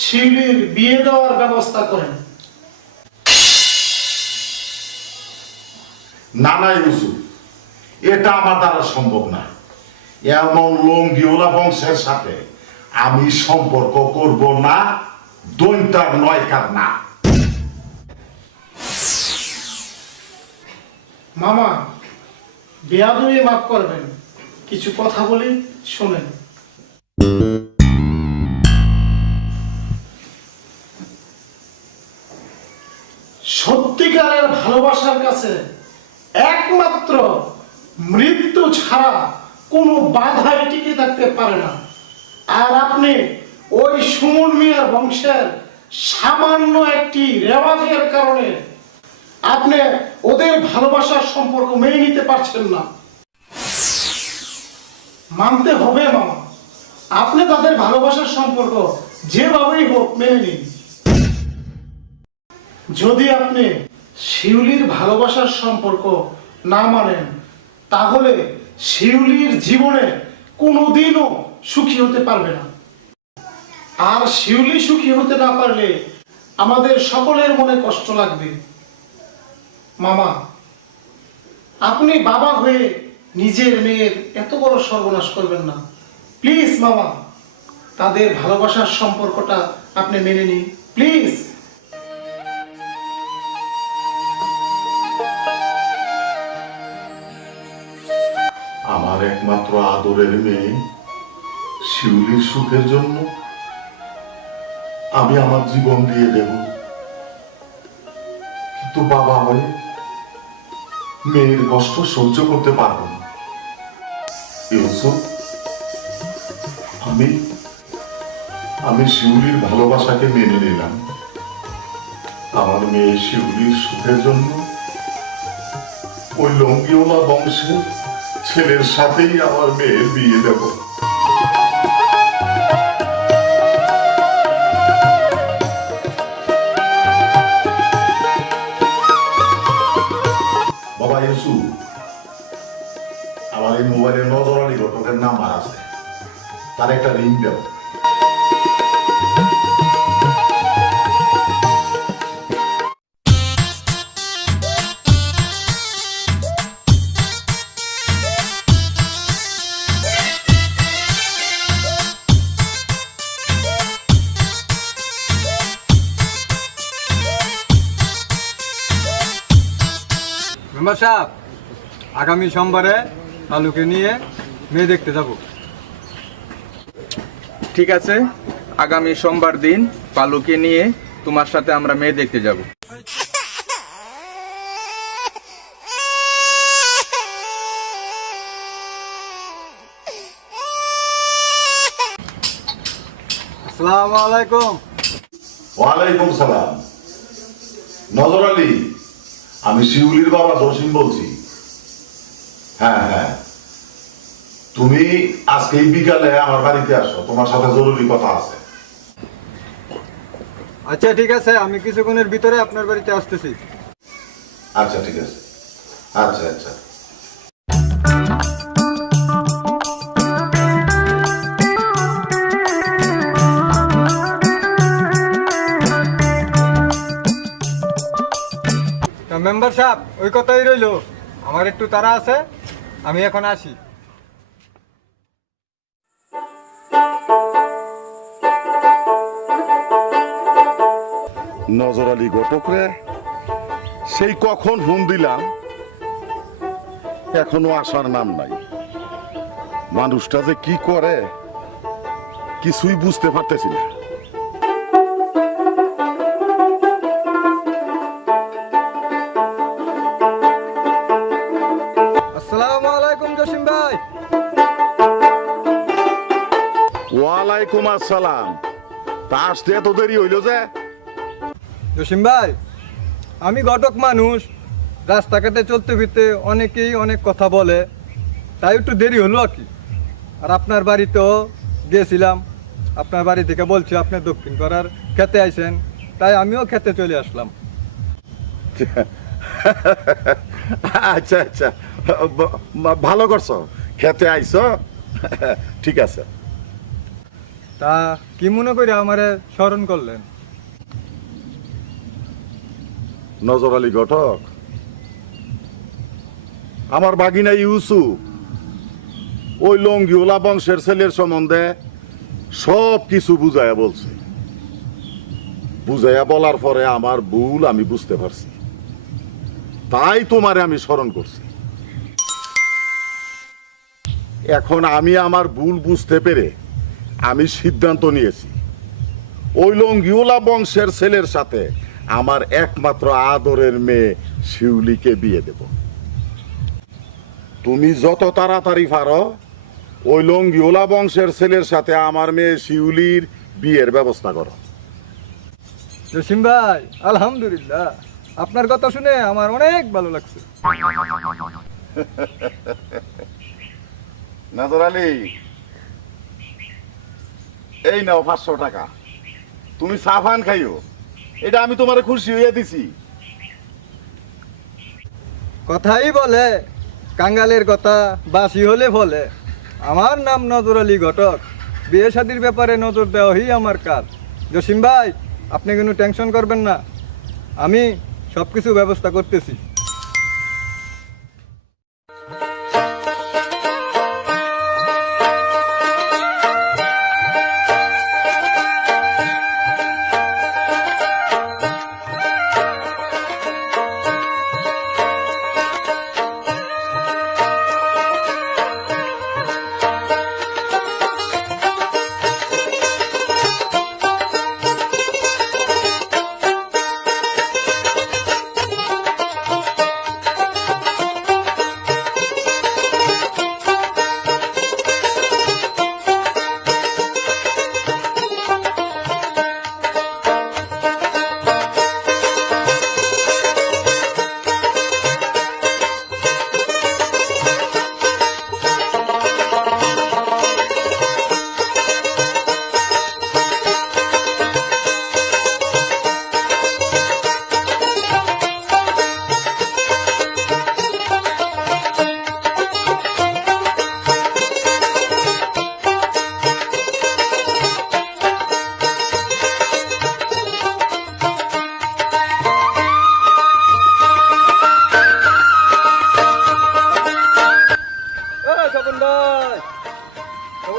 শিউলির বিয়ে দেওয়ার ব্যবস্থা করেন। না না ইউসুফ, এটা আমার দ্বারা সম্ভব না। এমন লঙ্গিওলা বংশের সাথে আমি সম্পর্ক করব না, দৈন্তার নয়কার না। মামা, বেয়াদবি মাফ করবেন, কিছু কথা বলি শোনেন। সত্যিকারের ভালোবাসার কাছে একমাত্র মৃত্যু ছাড়া কোনো বাধাই টিকে থাকতে পারে না। আর আপনি ওই সুমন মিয়ার বংশের সামান্য একটি রেওয়াজের কারণে আপনি ওদের ভালোবাসার সম্পর্ক মেনে নিতে পারছেন না। মানতে হবে মামা, আপনি তাদের ভালোবাসার সম্পর্ক যেভাবেই হোক মেনে নিন। যদি আপনি শিউলির ভালোবাসার সম্পর্ক না মানেন, তাহলে শিউলির জীবনে কোনোদিনও সুখী হতে পারবে না। আর শিউলি সুখী হতে না পারলে আমাদের সকলের মনে কষ্ট লাগবে। মামা, আপনি বাবা হয়ে নিজের মেয়ের এত বড় সর্বনাশ করবেন না। প্লিজ মামা, তাদের ভালোবাসার সম্পর্কটা আপনি মেনে নিন প্লিজ। আমার একমাত্র আদরের মেয়ে শিউলির সুখের জন্য আমি আমার জীবন দিয়ে দেব। কিন্তু বাবা হয়ে মেয়ের কষ্ট সহ্য করতে পারবো না। ইউসুফ, আমি শিউলির ভালোবাসাকে মেনে নিলাম। আমার মেয়ে শিউলির সুখের জন্য ওই লঙ্গিওলা বংশের ছেলের সাথেই আমার মেয়ের বিয়ে দেব। বাবা ইউসুফ, আমার এই মোবাইলে নজর আলী ঘটকের নাম্বার আছে, তার একটা রিং দেব। মেম্বার সাহেব, আগামী সোমবারে কালুকে নিয়ে মেয়ে দেখতে যাব। ঠিক আছে, আগামী সোমবার দিন পালুকে নিয়ে তোমার সাথে আমরা মেয়ে দেখতে যাব। আসসালামু আলাইকুম। ওয়ালাইকুম সালাম। নজর আলী, আমি শিউলির বাবা জসিম বলছি। হ্যাঁ হ্যাঁ, তুমি আজকে এই বিকালে আমার বাড়িতে আসো, তোমার সাথে জরুরি কথা আছে। আচ্ছা ঠিক আছে, আমি কিছুক্ষণের ভিতরে আপনার বাড়িতে আসতেছি। আচ্ছা ঠিক আছে, আচ্ছা আচ্ছা। মেম্বার সাহেব, ওই কথাই রইলো, আমার একটু তাড়া আছে, আমি এখন আসি। নজর আলী ঘটক রে, সেই কখন ফোন দিলাম, এখনো আসার নাম নাই। মানুষটা যে কি করে কিছুই বুঝতে পারতেছি না। আসসালামু আলাইকুম জসিম ভাই। ওয়ালাইকুম আসসালাম। তা আসতে এত দেরি হইল যে? জসিম ভাই, আমি ঘটক মানুষ, রাস্তাঘাটে চলতে ফিরতে অনেকেই অনেক কথা বলে, তাই একটু দেরি হলো আর কি। আর আপনার বাড়িতেও গিয়েছিলাম, আপনার বাড়ি থেকে বলছি আপনি দক্ষিণ পাড়ার খেতে আইছেন, তাই আমিও খেতে চলে আসলাম। আচ্ছা আচ্ছা, ভালো করছো, খেতে আইছো, ঠিক আছে। তা কি মনে করে আমারে স্মরণ করলেন? নজর আলী ঘটক, আমার বাগিনা ইউসুফ ওই লঙ্গিওলা বংশের ছেলের সম্বন্ধে সব কিছু বুঝাইয়া বলছে। বুঝাইয়া বলার পরে আমার ভুল আমি বুঝতে পারছি, তাই তোমারে আমি স্মরণ করছি। এখন আমি আমার ভুল বুঝতে পেরে আমি সিদ্ধান্ত নিয়েছি, ওই লঙ্গিওলা বংশের ছেলের সাথে আমার একমাত্র আদরের মেয়ে শিউলিকে বিয়ে দেব। তুমি যত তাড়াতাড়ি পারো ওই লঙ্গিওলা বংশের ছেলের সাথে আমার মেয়ে শিউলির বিয়ের ব্যবস্থা করো। জসিম ভাই, আলহামদুলিল্লাহ, আপনার কথা শুনে আমার অনেক ভালো লাগছে। নজর আলী, এই নাও 500 টাকা, তুমি চা পান খাইও, এটা আমি তোমার খুশি হইয়া দিছি। কথাই বলে কাঙ্গালের কথা বাসি হলে বলে। আমার নাম নজর আলী ঘটক, বিয়ে শাদির ব্যাপারে নজর দেওয়াই আমার কাজ। জসিম ভাই, আপনি কোনো টেনশন করবেন না, আমি সব কিছু ব্যবস্থা করতেছি।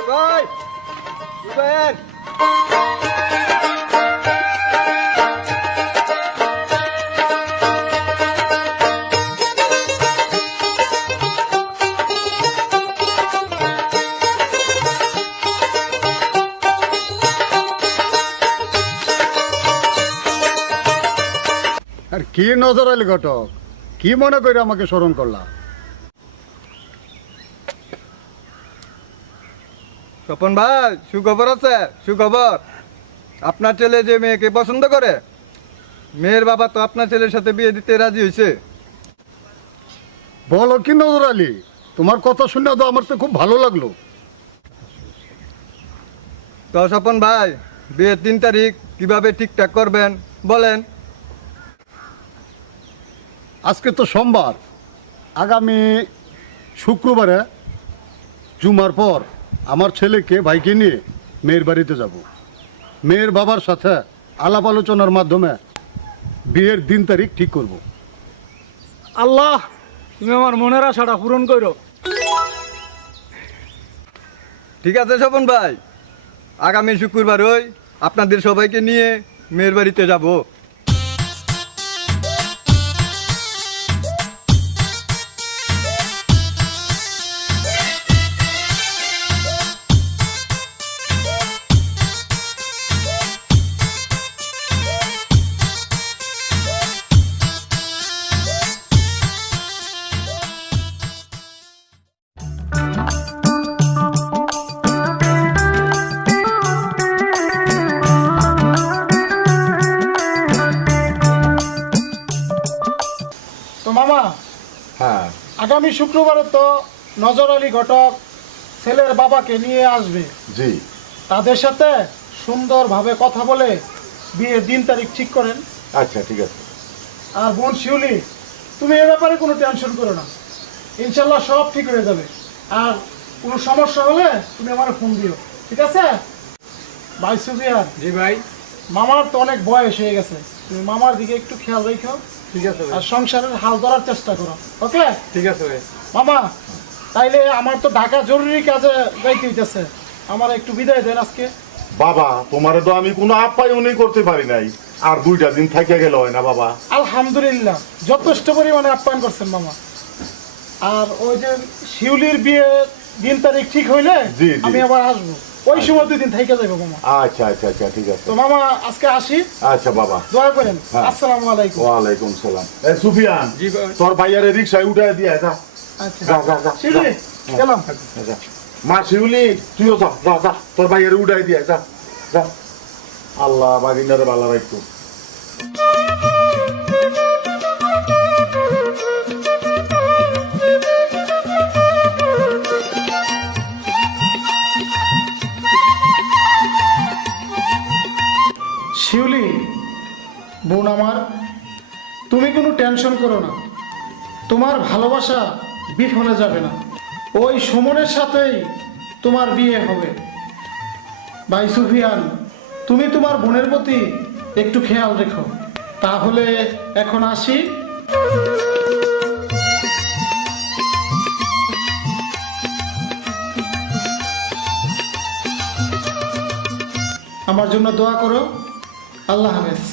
ভাই রুবেন আর কি নজর আলী ঘটক, কি মনে করে আমাকে স্মরণ করলা? স্বপন ভাই সুখবর আছে, সুখবর। আপনার ছেলে যে মেয়েকে পছন্দ করে, মেয়ের বাবা তো আপনার ছেলের সাথে বিয়ে দিতে রাজি হয়েছে। বলো কি নজর আলী, তোমার কথা শুনে তো আমার তো খুব ভালো লাগলো। তো স্বপন ভাই, বিয়ের 3 তারিখ কিভাবে ঠিকঠাক করবেন বলেন। আজকে তো সোমবার, আগামী শুক্রবারে জুমার পর আমার ছেলেকে ভাইকে নিয়ে মেয়ের বাড়িতে যাব। মেয়ের বাবার সাথে আলাপ আলোচনার মাধ্যমে বিয়ের দিন তারিখ ঠিক করব। আল্লাহ, তুমি আমার মনের আশাটা পূরণ করো। ঠিক আছে স্বপন ভাই, আগামী শুক্রবার ওই আপনাদের সবাইকে নিয়ে মেয়ের বাড়িতে যাব। তো মামা, হ্যাঁ আগামী শুক্রবারে তো নজর আলী ঘটক ছেলের বাবাকে নিয়ে আসবে। জি, তাদের সাথে সুন্দরভাবে কথা বলে বিয়ের দিন তারিখ ঠিক করেন। আচ্ছা ঠিক আছে। আর বোন শিউলি, তুমি এ ব্যাপারে কোনো টেনশন করো না, ইনশাল্লাহ সব ঠিক হয়ে যাবে। আর কোনো সমস্যা হলে তুমি আমার ফোন দিও, ঠিক আছে? ভাই সুফিয়ান। জি ভাই। মামার তো অনেক বয়স হয়ে গেছে, তুমি মামার দিকে একটু খেয়াল রেখো। ঠিক আছে ভাই। আর সংসারের হাল ধরার চেষ্টা করো, ওকে? ঠিক আছে ভাই। মামা, তাইলে আমার তো ঢাকা জরুরি কাজে যাইতে হইতেছে, আমার একটু বিদায় দেন আজকে। বাবা, তোমারে তো আমি কোনো আপ্যায়নই করতে পারি নাই, আর 2টা দিন থেকে গেল হয় না বাবা? আলহামদুলিল্লাহ, যথেষ্ট পরিমাণে আপ্যায়ন করছেন মামা। আর ওই যে শিউলির বিয়ে দিন তারিখ ঠিক হইলে জি, জি। আমি আবার আসবো, ওই সময় 2 দিন থেকে যাবো মামা। আচ্ছা আচ্ছা আচ্ছা ঠিক আছে। তো মামা আজকে আসি, আচ্ছা বাবা, দোয়া করেন। হ্যাঁ। আসসালামু আলাইকুম। ওয়ালাইকুম সালাম। এ সুফিয়ান, জি ভাই। তোর ভাইয়ারে রিক্সায় উঠায় দিয়ে যা। আচ্ছা যা যা যা শিউলি, যা। গেলাম। যা। মা শিউলি, তুইও যা যা যা, তোর ভাইয়ারে উঠায় দিয়ে যা যা। আল্লাহ বাগিনারে ভালো রাখতো। শিউলি, বোন আমার, তুমি কোনো টেনশন করো না, তোমার ভালোবাসা বিফলে যাবে না। ওই সুমনের সাথেই তোমার বিয়ে হবে। ভাই সুফিয়ান, তুমি তোমার বোনের প্রতি একটু খেয়াল রেখো। তাহলে এখন আসি। আমার জন্য দোয়া করো। আল্লাহ হাফেজ।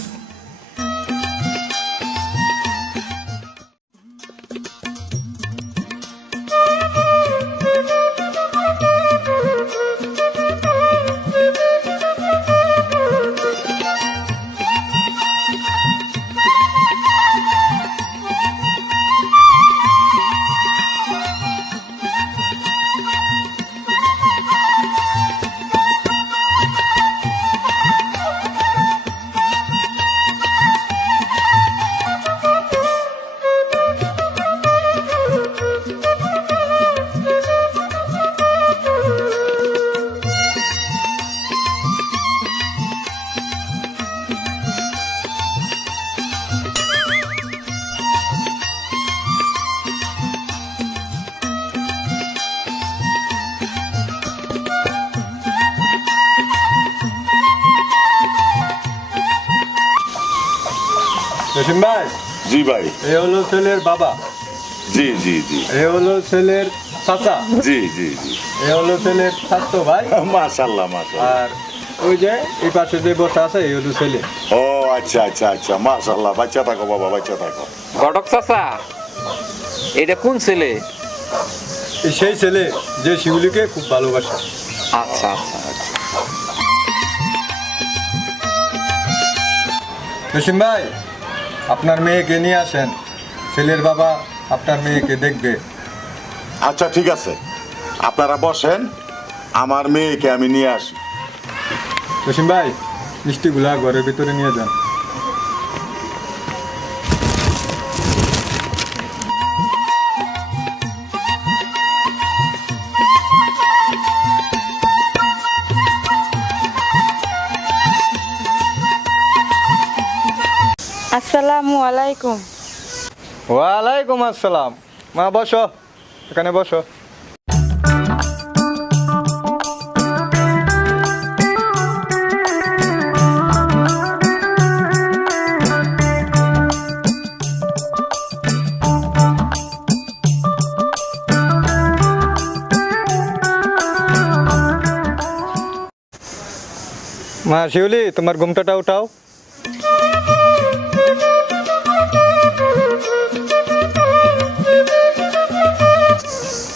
জসিম ভাই। জি ভাই। এ হলো ছেলের বাবা। জি জি জি। এ হলো ছেলের চাচা জি জি জি এ হলো ছেলের স্বাস্থ্য ভাই। মাশাল্লাহ মাশাল্লাহ। আর ওই যে এই পাশে যে বসা আছে এই হলো ছেলে। ও আচ্ছা আচ্ছা আচ্ছা মাশাল্লাহ, বাচ্চা থাকো বাবা, বাচ্চা থাকো। ঘটক চাচা, এটা কোন ছেলে? এই সেই ছেলে যে শিউলিকে খুব ভালোবাসে। আচ্ছা আচ্ছা আচ্ছা। জসিম ভাই, আপনার মেয়েকে নিয়ে আসেন, ছেলের বাবা আপনার মেয়েকে দেখবে। আচ্ছা ঠিক আছে, আপনারা বসেন, আমার মেয়েকে আমি নিয়ে আসি। জসিম ভাই, মিষ্টিগুলা ঘরের ভিতরে নিয়ে যান। আসসালামু আলাইকুম। ওয়ালাইকুম আসসালাম। মা বসো, এখানে বসো। মা শিউলি, তোমার ঘুমটাটা উঠাও।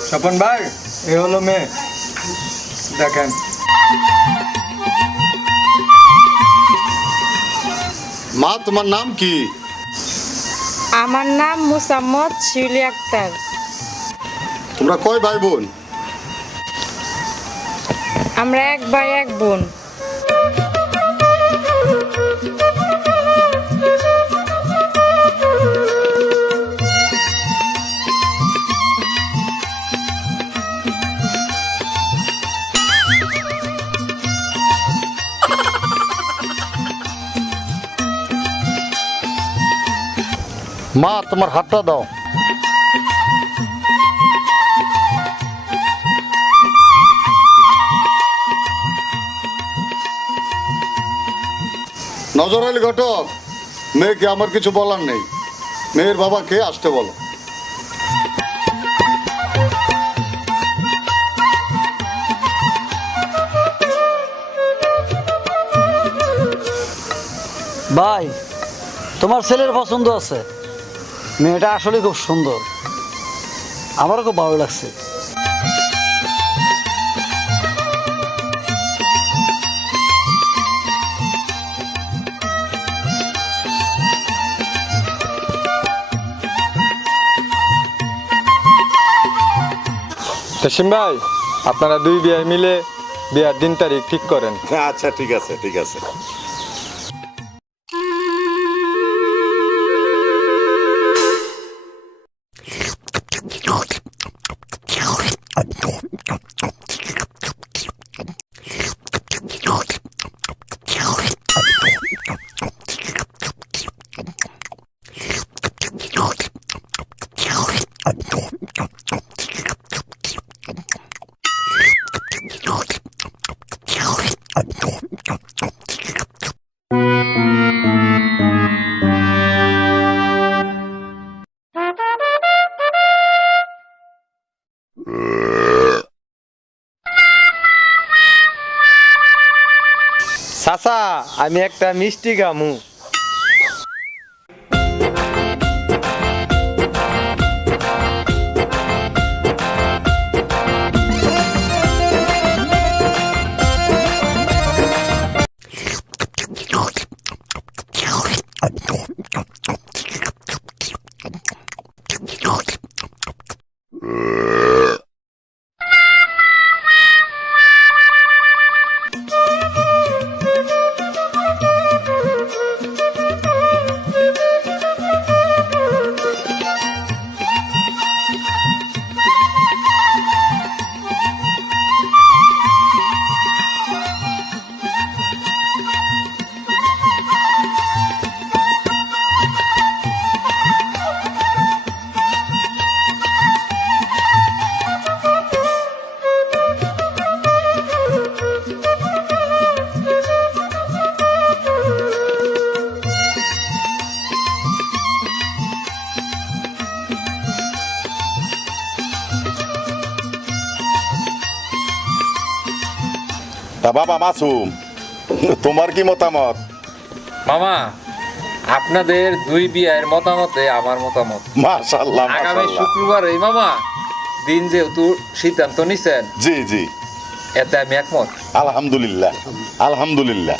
স্বপন ভাই, এ হলো মেয়ে, দেখেন। মা, তোমার নাম কি? আমার নাম মুসাম্মদ শিউলি আক্তার। তোমরা কয় ভাই বোন? আমরা এক ভাই এক বোন। মা, তোমার হাতটা দাও। নজর আলী ঘটক, মেয়েকে আমার কিছু বলার নেই, মেয়ের বাবাকে আসতে বলো। ভাই, তোমার ছেলের পছন্দ আছে, মেয়েটা আসলে খুব সুন্দর, আমারও খুব ভালো লাগছে। জসিম ভাই, আপনারা দুই বিয়ে মিলে বিয়ার দিন তারিখ ঠিক করেন। আচ্ছা ঠিক আছে ঠিক আছে। চাচা, আমি একটা মিষ্টি খামু। তা বাবা মাসুম, তোমার কি মতামত? মামা, আপনাদের দুই বিয়ের মতামতে আমার মতামত। মাশাআল্লাহ, আগামী মাশাআল্লাহ। শুক্রবারে মামা দিন যেহেতু সিদ্ধান্ত নিছেন, জি জি, এতে আমি একমত। আলহামদুলিল্লাহ, আলহামদুলিল্লাহ।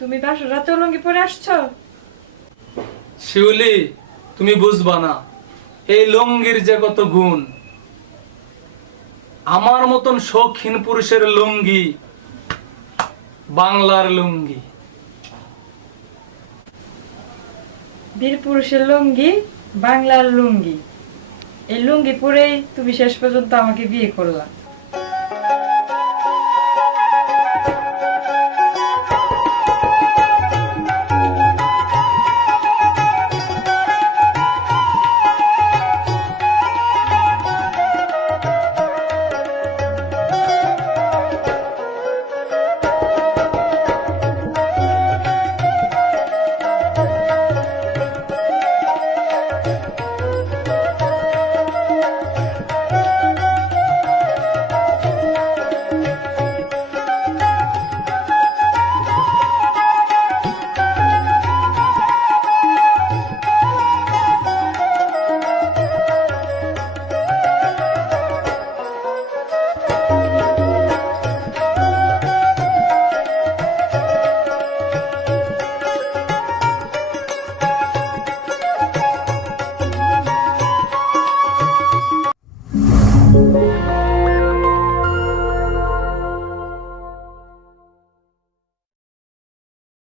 তুমি বাসর রাতে লুঙ্গি পরে আসছো? শিউলি, তুমি বুঝবা না এই লুঙ্গির যে কত গুণ। আমার মতন শৌখিন পুরুষের লুঙ্গি বাংলার লুঙ্গি। বীর পুরুষের লুঙ্গি বাংলার লুঙ্গি। এই লুঙ্গি পরেই তুমি শেষ পর্যন্ত আমাকে বিয়ে করলা।